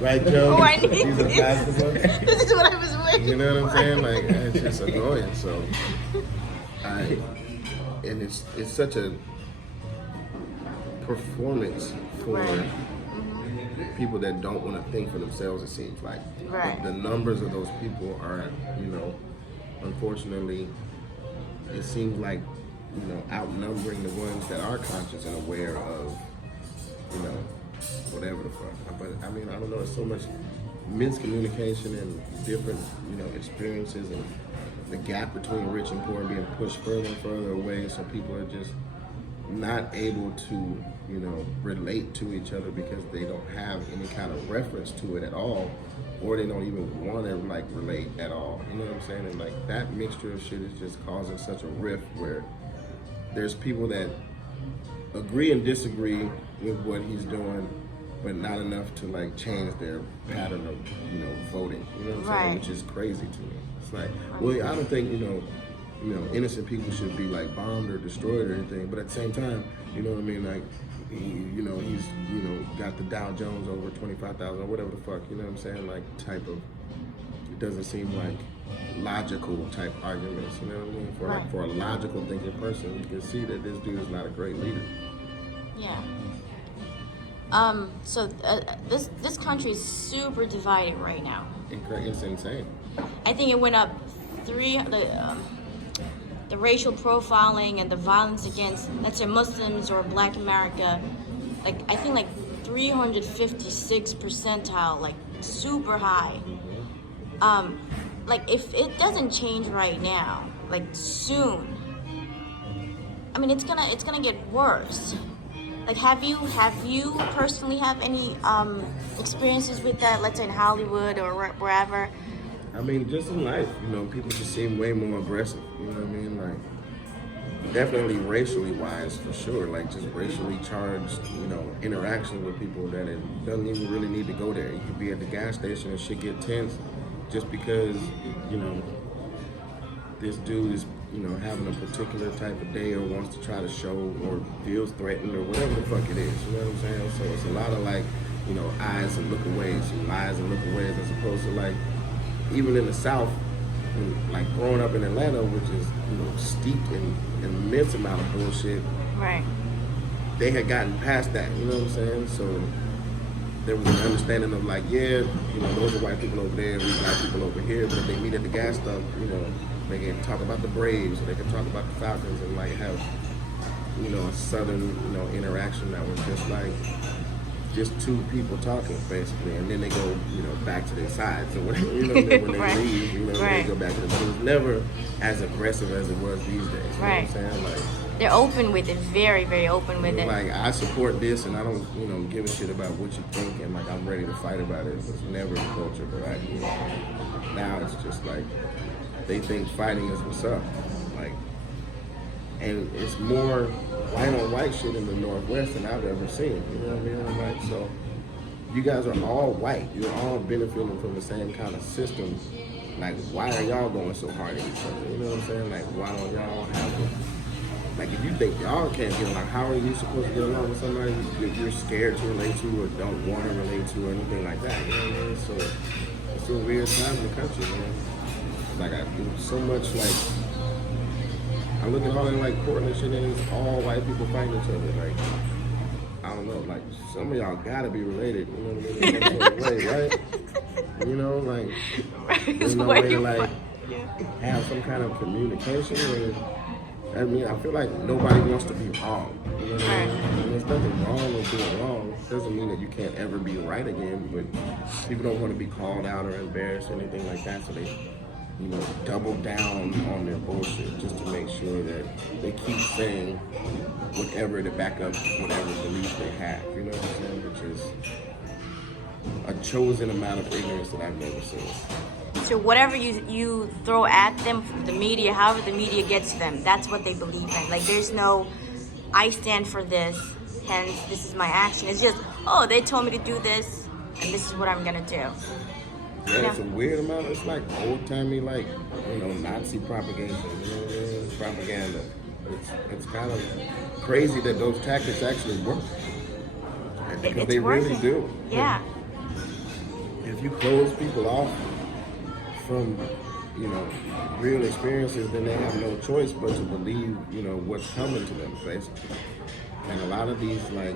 Right, Joe? Oh, I need These are positive ones? This is what I was waiting You know what I'm for. saying? Like, it's just annoying. So, and it's such a performance for people that don't want to think for themselves, it seems like. Right. The numbers of those people are, you know, unfortunately, it seems like, you know, outnumbering the ones that are conscious and aware of, you know, whatever the fuck. But I mean, I don't know, there's so much miscommunication and different, you know, experiences, and the gap between rich and poor being pushed further and further away, so people are just not able to, you know, relate to each other because they don't have any kind of reference to it at all, or they don't even want to like relate at all. You know what I'm saying? And like that mixture of shit is just causing such a rift where there's people that agree and disagree with what he's doing, but not enough to like change their pattern of, you know, voting. You know what I'm saying? Right. Which is crazy to me. It's like, well, I don't think, you know, innocent people should be like bombed or destroyed or anything, but at the same time, you know what I mean? Like, you know, he's, you know, got the Dow Jones over 25,000 or whatever the fuck, you know what I'm saying? Like, type of, it doesn't seem like logical type arguments, you know what I mean? For, Right. like, for a logical thinking person, you can see that this dude is not a great leader. Yeah. So this country is super divided right now. It's insane. I think it went up the racial profiling and the violence against, let's say, Muslims or Black America, like I think like 356 percentile, like super high. Like if it doesn't change right now, like soon, I mean it's gonna get worse. Like have you personally have any experiences with that, let's say in Hollywood or wherever? I mean, just in life, you know, people just seem way more aggressive, you know what I mean? Like, definitely racially wise, for sure, like just racially charged, you know, interactions with people that it doesn't even really need to go there. You could be at the gas station and shit get tense just because, you know, this dude is, you know, having a particular type of day or wants to try to show or feels threatened or whatever the fuck it is, you know what I'm saying? So it's a lot of like, you know, eyes and look aways, lies and look aways, as opposed to like, even in the South, like growing up in Atlanta, which is, you know, steeped in an immense amount of bullshit. Right. They had gotten past that, you know what I'm saying? So there was an understanding of like, yeah, you know, those are white people over there, we black people over here, but if they meet at the gas stop, you know, they can talk about the Braves, or they can talk about the Falcons, and like have, you know, a southern, you know, interaction that was just like, just two people talking basically, and then they go, you know, back to their sides or whatever, you know, then when they Right. leave, you know, Right. they go back to the, but it was never as aggressive as it was these days, you know what I'm saying? Like, They're open with it, very, very open with it. like, I support this and I don't, you know, give a shit about what you think, and like, I'm ready to fight about it. It was never the culture, but I, you know, now it's just like, they think fighting is what's up, like, and it's more white on white shit in the Northwest than I've ever seen, you know what I mean? I'm like, so you guys are all white, you're all benefiting from the same kind of system, like, why are y'all going so hard at each other, you know what I'm saying? Like, why don't y'all have a, like, if you think y'all can't get along, how are you supposed to get along with somebody you're scared to relate to or don't want to relate to or anything like that, you know what I mean? So it's a weird time in the country, man. Like, so much, like, I look at all that, like, court and shit, and it's all white people fighting each other. Like, I don't know, like, some of y'all gotta be related, you know what I mean? In some sort of way, right? You know, like, There's no way to like have some kind of communication. I mean, I feel like nobody wants to be wrong. You know what I mean? And there's nothing wrong with being wrong. It doesn't mean that you can't ever be right again, but people don't want to be called out or embarrassed or anything like that, so they, double down on their bullshit just to make sure that they keep saying whatever to back up whatever belief they have. You know what I'm saying? Which is a chosen amount of ignorance that I've never seen. So whatever you throw at them from the media, however the media gets to them, that's what they believe in. Like there's no, I stand for this, hence this is my action. It's just, oh, they told me to do this, and this is what I'm gonna do. Yeah, it's a weird amount. It's like old-timey, like, Nazi propaganda. Propaganda. It's kind of crazy that those tactics actually work. Because they really do. Yeah. If you close people off from, real experiences, then they have no choice but to believe, what's coming to them, basically. And a lot of these, like,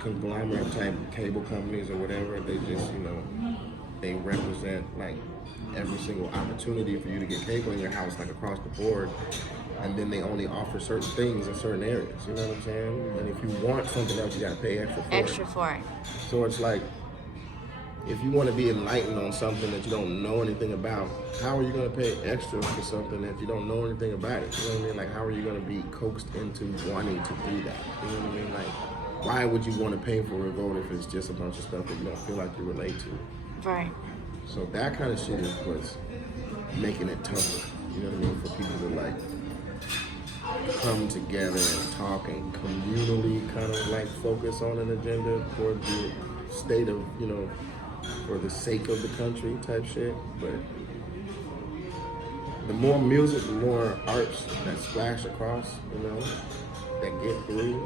conglomerate type cable companies or whatever, they just, they represent, like, every single opportunity for you to get cable in your house, like, across the board. And then they only offer certain things in certain areas, you know what I'm saying? And if you want something else, you gotta pay extra for it. So it's like, if you want to be enlightened on something that you don't know anything about, how are you going to pay extra for something that you don't know anything about it? You know what I mean? Like, how are you going to be coaxed into wanting to do that? You know what I mean? Like, why would you want to pay for a vote if it's just a bunch of stuff that you don't feel like you relate to? Right. So that kind of shit is what's making it tougher. You know what I mean? For people to, like, come together and talk and communally kind of, like, focus on an agenda for the state of, for the sake of the country type shit. But the more music, the more arts that splash across, that get through,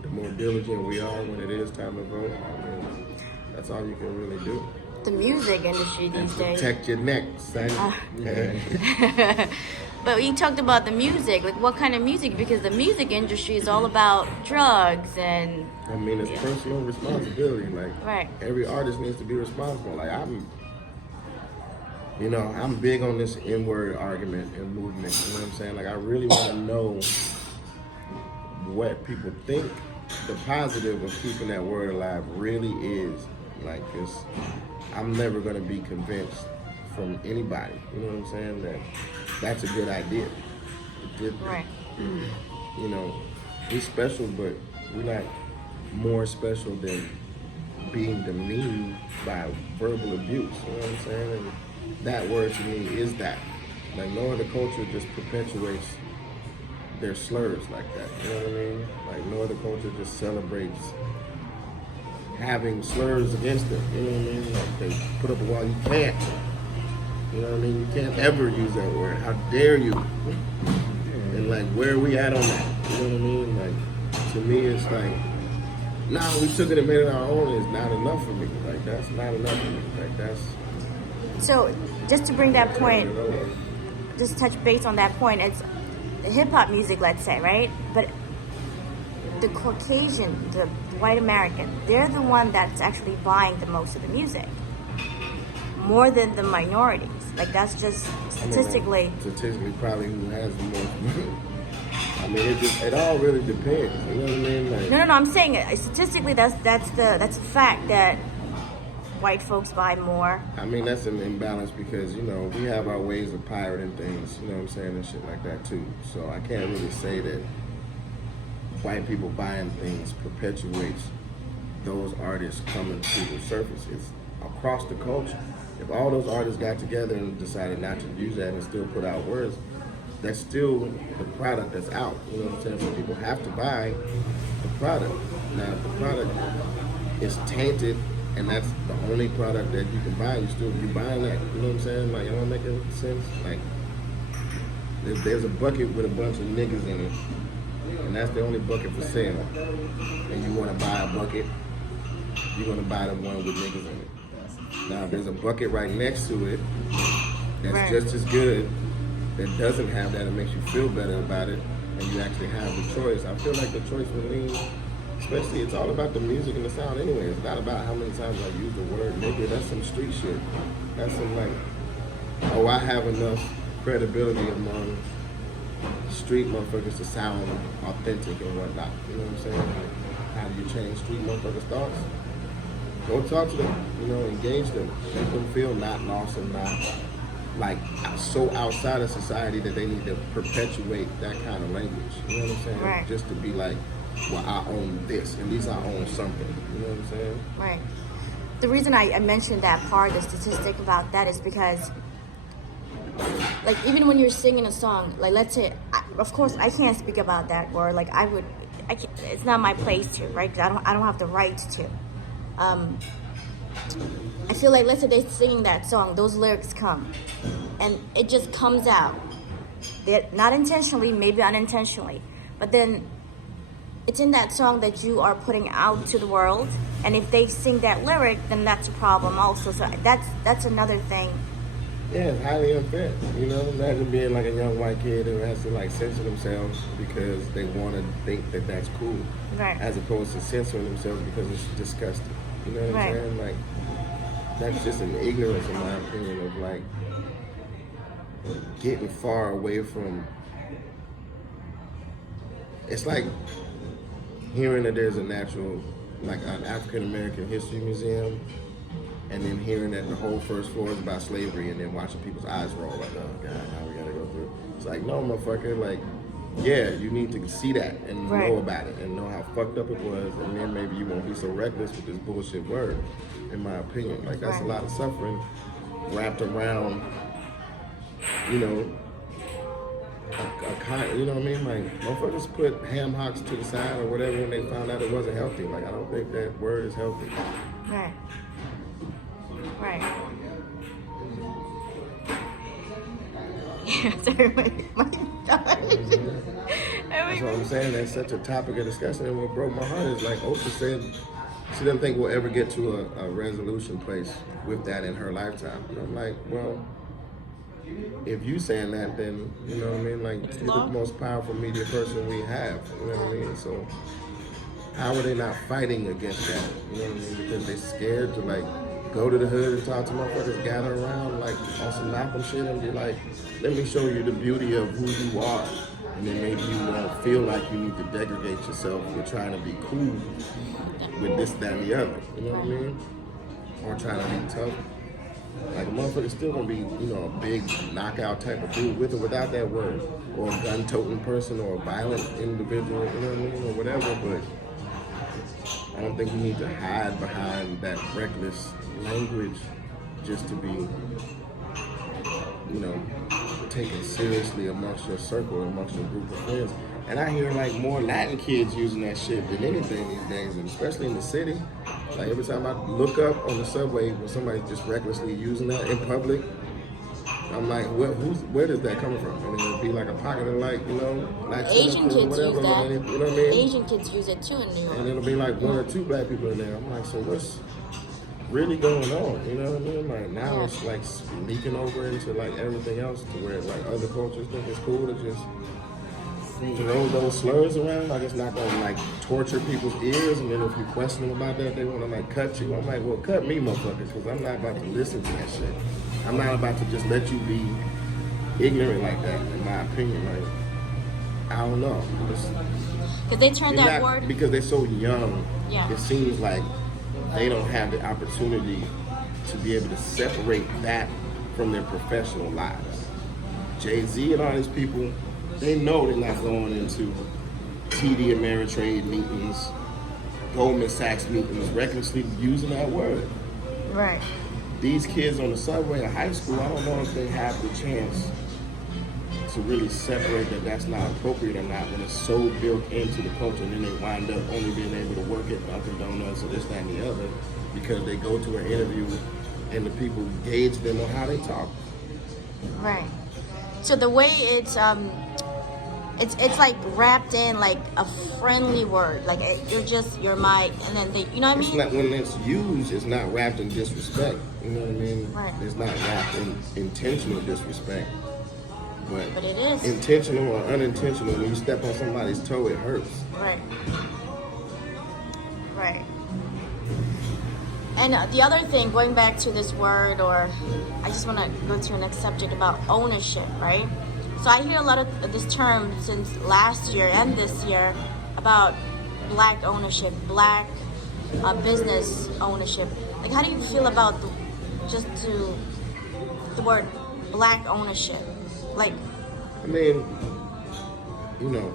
the more diligent we are when it is time to vote. I mean, that's all you can really do. The music industry these days. Protect your neck, son. Yeah. But you talked about the music, like what kind of music? Because the music industry is all about drugs and... I mean, it's personal responsibility. Like, right. Every artist needs to be responsible. Like, I'm big on this N-word argument and movement. You know what I'm saying? Like, I really want to know what people think the positive of keeping that word alive really is. Like, I'm never going to be convinced from anybody, you know what I'm saying, that's a good idea. Right. We're special, but we're not more special than being demeaned by verbal abuse, you know what I'm saying? And that word to me is that. Like, no other culture just perpetuates their slurs like that, you know what I mean? Like, no other culture just celebrates having slurs against them, you know what I mean? Like, they put up a wall, you can't. You know what I mean? You can't ever use that word. How dare you? And like, where are we at on that? You know what I mean? Like, to me, it's like, nah, we took it and made it our own. It's not enough for me. Like, that's not enough for me. Like, that's... So, just to bring that point, just touch base on that point, it's hip-hop music, let's say, right? But the Caucasian, the white American, they're the one that's actually buying the most of the music. More than the minorities. Like, that's just statistically. Statistically, probably who has the most money. I mean, it all really depends. You know what I mean? Like, no. I'm saying statistically, that's a fact that white folks buy more. I mean, that's an imbalance because we have our ways of pirating things. You know what I'm saying, and shit like that too. So I can't really say that white people buying things perpetuates those artists coming to the surface. It's across the culture. If all those artists got together and decided not to use that and still put out words, that's still the product that's out. You know what I'm saying? So people have to buy the product. Now, if the product is tainted and that's the only product that you can buy, you buying that. You know what I'm saying? Like, y'all making sense? Like, there's a bucket with a bunch of niggas in it, and that's the only bucket for sale. And you want to buy a bucket, you're going to buy the one with niggas in it. Now, if there's a bucket right next to it that's just as good, that doesn't have that, it makes you feel better about it, and you actually have the choice. I feel like the choice would lean Especially, it's all about the music and the sound anyway. It's not about how many times I use the word nigga. That's some street shit. That's some like, oh, I have enough credibility among street motherfuckers to sound authentic and whatnot. You know what I'm saying? Like, how do you change street motherfuckers' thoughts? Go talk to them. You know, engage them. Make them feel not lost and not like so outside of society that they need to perpetuate that kind of language. You know what I'm saying? Right. Just to be like, well, I own this, at least I own something. You know what I'm saying? Right. The reason I mentioned that part, the statistic about that, is because, like, even when you're singing a song, like, let's say, of course, I can't speak about that word. Like, it's not my place to, right? 'Cause I don't have the right to. I feel like, let's say they're singing that song, those lyrics come, and it just comes out. Not intentionally, maybe unintentionally, but then it's in that song that you are putting out to the world, and if they sing that lyric, then that's a problem also. So that's another thing. Yeah, it's highly unfair. You know, imagine being like a young white kid who has to like censor themselves because they want to think that that's cool, Right. as opposed to censoring themselves because it's disgusting. You know what I'm saying? Like, that's just an ignorance, in my opinion, of like getting far away from. It's like hearing that there's a natural, like an African American history museum, and then hearing that the whole first floor is about slavery, and then watching people's eyes roll like, oh God, now we gotta go through. It's like, no, motherfucker, like, yeah, you need to see that and know about it and know how fucked up it was, and then maybe you won't be so reckless with this bullshit word, in my opinion. Like, that's a lot of suffering wrapped around, you know, you know what I mean? Like, motherfuckers put ham hocks to the side or whatever when they found out it wasn't healthy. Like, I don't think that word is healthy. Right. Right. Yeah, sorry, That's what I'm saying. That's such a topic of discussion. And what broke my heart is like Oprah said, she doesn't think we'll ever get to a resolution place with that in her lifetime. And I'm like, well, if you saying that, then, you know what I mean? Like, you're the most powerful media person we have. You know what I mean? So how are they not fighting against that? You know what I mean? Because they're scared to like go to the hood and talk to motherfuckers, gather around like on some Malcolm shit and be like, let me show you the beauty of who you are. And then maybe you won't feel like you need to degrade yourself with trying to be cool with this, that, and the other. You know what I mean? Or trying to be tough. Like, a motherfucker's still gonna be, you know, a big knockout type of dude with or without that word. Or a gun-toting person or a violent individual, you know what I mean? Or whatever, but I don't think you need to hide behind that reckless language just to be, you know, taken seriously amongst your circle, amongst your group of friends. And I hear like more Latin kids using that shit than anything these days, and especially in the city. Like, every time I look up on the subway when somebody's just recklessly using that in public, I'm like, where does that come from? And it'll be like a pocket of like, you know, Asian kids whatever, use that. You know what I mean? Asian kids use it too in New York. And it'll be like one or two black people in there. I'm like, so what's really going on? You know what I mean? Like, now it's like leaking over into like everything else to where like other cultures think it's cool to just throw those slurs around. Like, it's not gonna like torture people's ears, and then if you question them about that, they wanna like cut you. I'm like, well, cut me, motherfucker, because I'm not about to listen to that shit. I'm not about to just let you be ignorant like that, in my opinion. Like, I don't know. Because they turned that word. Because they're so young, it seems like they don't have the opportunity to be able to separate that from their professional lives. Jay-Z and all these people, they know they're not going into TD Ameritrade meetings, Goldman Sachs meetings, recklessly using that word. Right. These kids on the subway in high school, I don't know if they have the chance to really separate that that's not appropriate or not when it's so built into the culture, and then they wind up only being able to work at Dunkin' Donuts or this, that, and the other because they go to an interview and the people gauge them on how they talk. Right. So the way it's like wrapped in like a friendly word, like you're my, and then they, you know what I mean? It's not, when it's used, it's not wrapped in disrespect. You know what I mean? Right. It's not wrapped in intentional disrespect. But it is. Intentional or unintentional, when you step on somebody's toe, it hurts. Right. Right. And the other thing, going back to this word, or I just want to go to the next subject about ownership, right? So I hear a lot of this term since last year and this year about black ownership, black business ownership. Like, how do you feel about the word black ownership? Like, I mean, you know,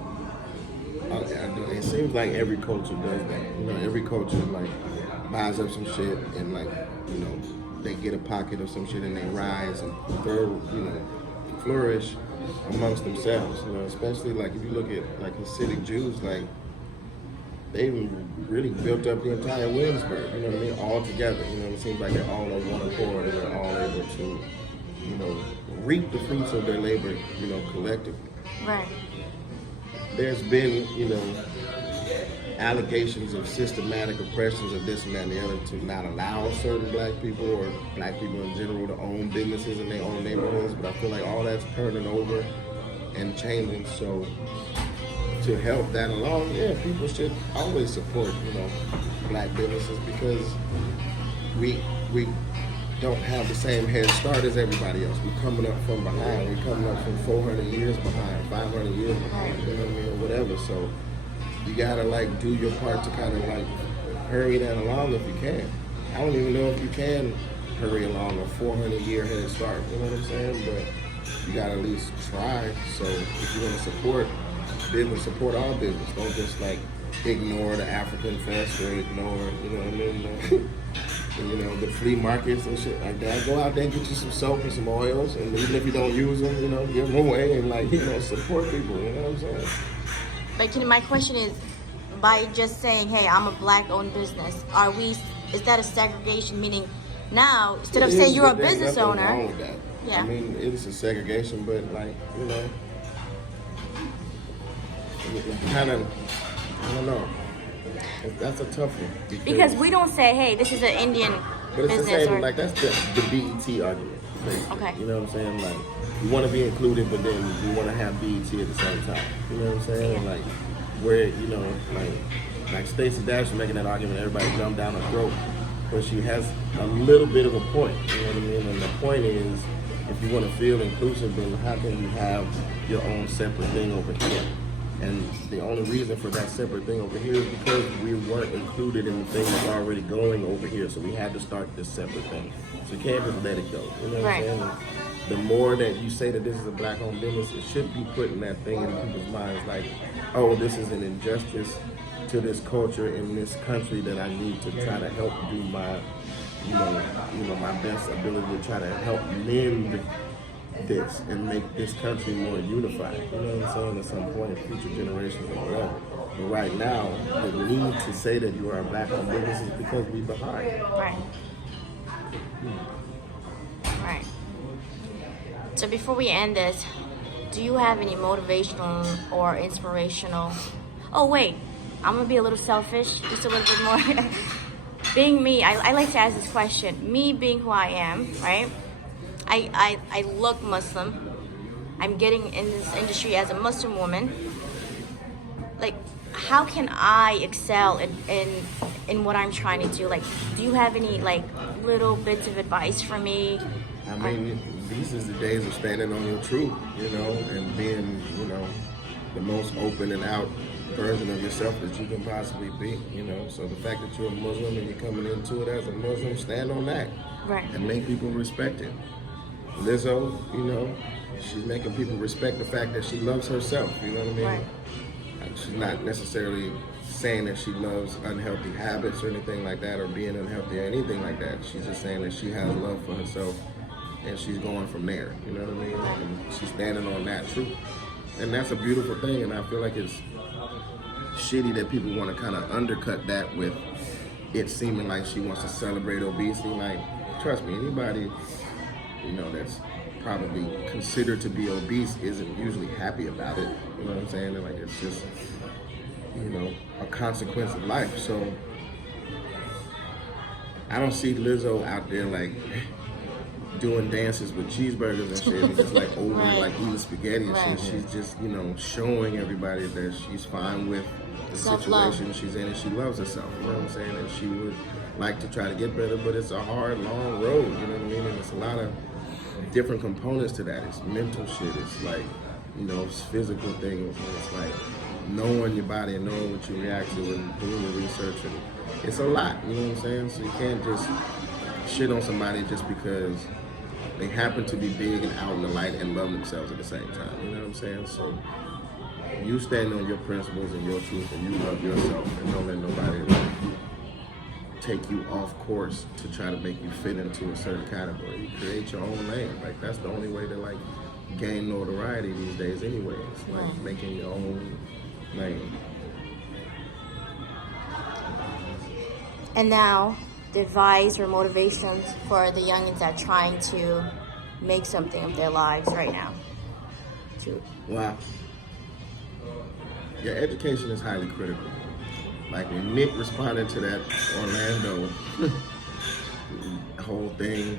it seems like every culture does that. You know, every culture like buys up some shit and like, you know, they get a pocket of some shit and they rise and flourish amongst themselves. You know, especially like if you look at like Hasidic Jews, like they really built up the entire Williamsburg. You know what I mean? All together. You know, it seems like they're all on one accord and they're all able to, you know, reap the fruits of their labor, you know, collectively. right. There's been, you know, allegations of systematic oppressions of this and that and the other to not allow certain black people or black people in general to own businesses in their own neighborhoods, but I feel like all that's turning over and changing. So to help that along, yeah, people should always support, you know, black businesses because we don't have the same head start as everybody else. We're coming up from behind. We're coming up from 400 years behind, 500 years behind, you know what I mean, or whatever. So you gotta like do your part to kind of like hurry that along if you can. I don't even know if you can hurry along a 400-year head start. You know what I'm saying? But you gotta at least try. So if you want to support business, support all business. Don't just like ignore the African Fest or ignore, you know what I mean? You know, the flea markets and shit like that. Go out there and get you some soap and some oils, and even if you don't use them, you know, give them away and like, you know, support people. You know what I'm saying? But my question is, by just saying, "Hey, I'm a black-owned business," is that a segregation? Meaning, now instead of saying you're a business owner, wrong with that. Yeah. I mean, it's a segregation, but like, you know, kind of, I don't know. That's a tough one. because we don't say, "Hey, this is an Indian But it's business." the same, or, like that's the BET argument. Basically. Okay. You know what I'm saying? Like, you want to be included, but then you want to have BET at the same time. You know what I'm saying? Yeah. Like, where, you know, like Stacey Dash was making that argument, everybody jumped down her throat. But she has a little bit of a point. You know what I mean? And the point is, if you want to feel inclusive, then how can you have your own separate thing over here? And the only reason for that separate thing over here is because we weren't included in the thing that's already going over here. So we had to start this separate thing. So you can't just let it go. You know what Right. I'm saying? The more that you say that this is a black-owned business, it should be putting that thing in people's minds like, oh, this is an injustice to this culture in this country that I need to try to help do my, you know, my best ability to try to help mend this and make this country more unified. You know what I'm saying? At some point in future generations or whatever. But right now, the need to say that you are a black-owned business is because we're behind. Right. Right. So before we end this, do you have any motivational or inspirational? Oh wait, I'm gonna be a little selfish, just a little bit more. Being me, I like to ask this question. Me being who I am, right? I look Muslim. I'm getting in this industry as a Muslim woman. Like, how can I excel in what I'm trying to do? Like, do you have any like little bits of advice for me? I mean, these is the days of standing on your truth, you know, and being, you know, the most open and out version of yourself that you can possibly be, you know. So the fact that you're a Muslim and you're coming into it as a Muslim, stand on that. Right. And make people respect it. Lizzo, you know, she's making people respect the fact that she loves herself, you know what I mean? Right. Like, she's not necessarily saying that she loves unhealthy habits or anything like that, or being unhealthy or anything like that. She's just saying that she has love for herself and she's going from there, you know what I mean? And she's standing on that truth. And that's a beautiful thing, and I feel like it's shitty that people want to kind of undercut that with it seeming like she wants to celebrate obesity. Like, trust me, anybody, you know, that's probably considered to be obese isn't usually happy about it. You know what I'm saying? And like, it's just, you know, a consequence of life. So I don't see Lizzo out there like doing dances with cheeseburgers and shit, and just like over like eating spaghetti and shit. She's just, you know, showing everybody that she's fine with the Self-love. situation she's in, and she loves herself. You know what I'm saying? And she would like to try to get better, but it's a hard, long road. You know what I mean? And it's a lot of different components to that. It's mental shit. It's like, you know, it's physical things. And it's like knowing your body and knowing what you react to and doing the research. And it's a lot. You know what I'm saying? So you can't just shit on somebody just because they happen to be big and out in the light and love themselves at the same time. You know what I'm saying? So you stand on your principles and your truth, and you love yourself, and don't let nobody like take you off course to try to make you fit into a certain category. You create your own lane. Like that's the only way to like gain notoriety these days anyway. It's like making your own lane. And now, the advice or motivations for the youngins that are trying to make something of their lives right now. Wow. Your education is highly critical. Like when Nick responded to that Orlando whole thing,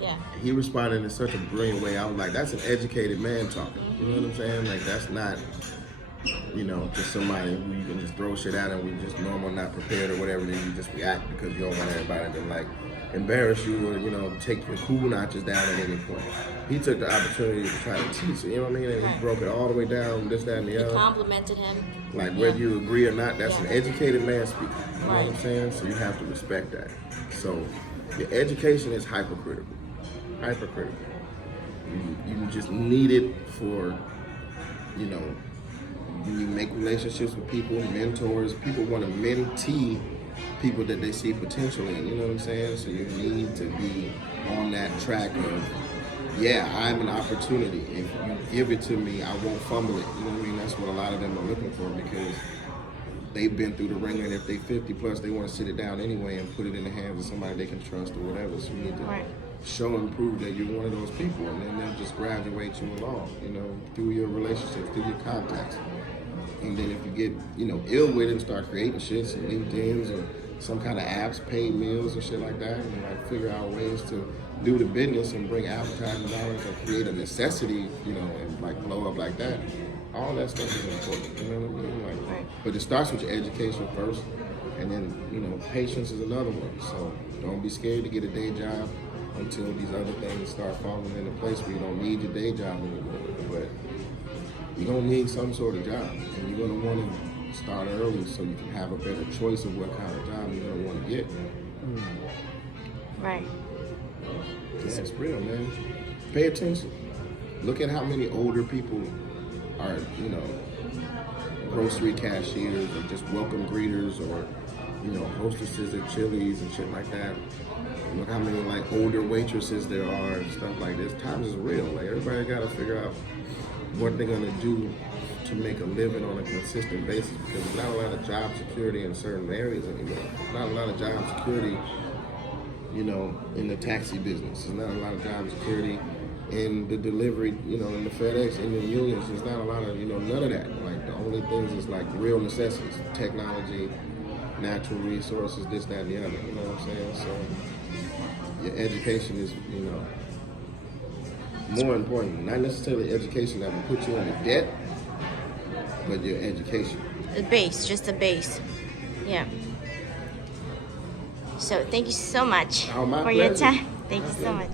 Yeah. he responded in such a brilliant way. I was like, that's an educated man talking. You know what I'm saying? Like that's not, you know, just somebody who you can just throw shit at and we just normal, not prepared or whatever, then you just react because you don't want everybody to like embarrass you or, you know, take your cool notches down at any point. He took the opportunity to try to teach it, you know what I mean? And he broke it all the way down, this, that, and the other. Complimented him. Like whether you agree or not, that's an educated man speaking. You know Right. what I'm saying? So you have to respect that. So your education is hypercritical. Hypercritical. You just need it for, you know, when you make relationships with people, mentors, people want to mentee people that they see potential in, you know what I'm saying? So you need to be on that track of, yeah, I'm an opportunity. If you give it to me, I won't fumble it. You know what I mean? That's what a lot of them are looking for because they've been through the ringer, and if they 50 plus, they want to sit it down anyway and put it in the hands of somebody they can trust or whatever. So you need to show and prove that you're one of those people, and then they'll just graduate you along, you know, through your relationships, through your contacts. And then if you get, you know, ill with it and start creating shits and LinkedIn's or some kind of apps, paid meals and shit like that, and like figure out ways to do the business and bring advertising dollars and create a necessity, you know, and like blow up like that. All that stuff is important, you know what I mean? Like, but it starts with your education first, and then, you know, patience is another one. So don't be scared to get a day job until these other things start falling into place where you don't need your day job anymore. But you're gonna need some sort of job, and you're gonna want to start early so you can have a better choice of what kind of job you're gonna want to get. Right. Yeah, it's real, man. Pay attention. Look at how many older people are, you know, grocery cashiers or just welcome greeters or, you know, hostesses at Chili's and shit like that. Look how many like older waitresses there are and stuff like this. Times is real. Like everybody got to figure out what they're gonna do to make a living on a consistent basis because there's not a lot of job security in certain areas anymore. Not a lot of job security, you know, in the taxi business. There's not a lot of job security in the delivery, you know, in the FedEx, in the unions. There's not a lot of, you know, none of that. Like the only things is like real necessities, technology, natural resources, this, that, and the other. You know what I'm saying? So your education is, you know, more important. Not necessarily education that will put you into debt, but your education. The base, just the base. Yeah. So thank you so much Oh, my for your pleasure. time. Thank you so much.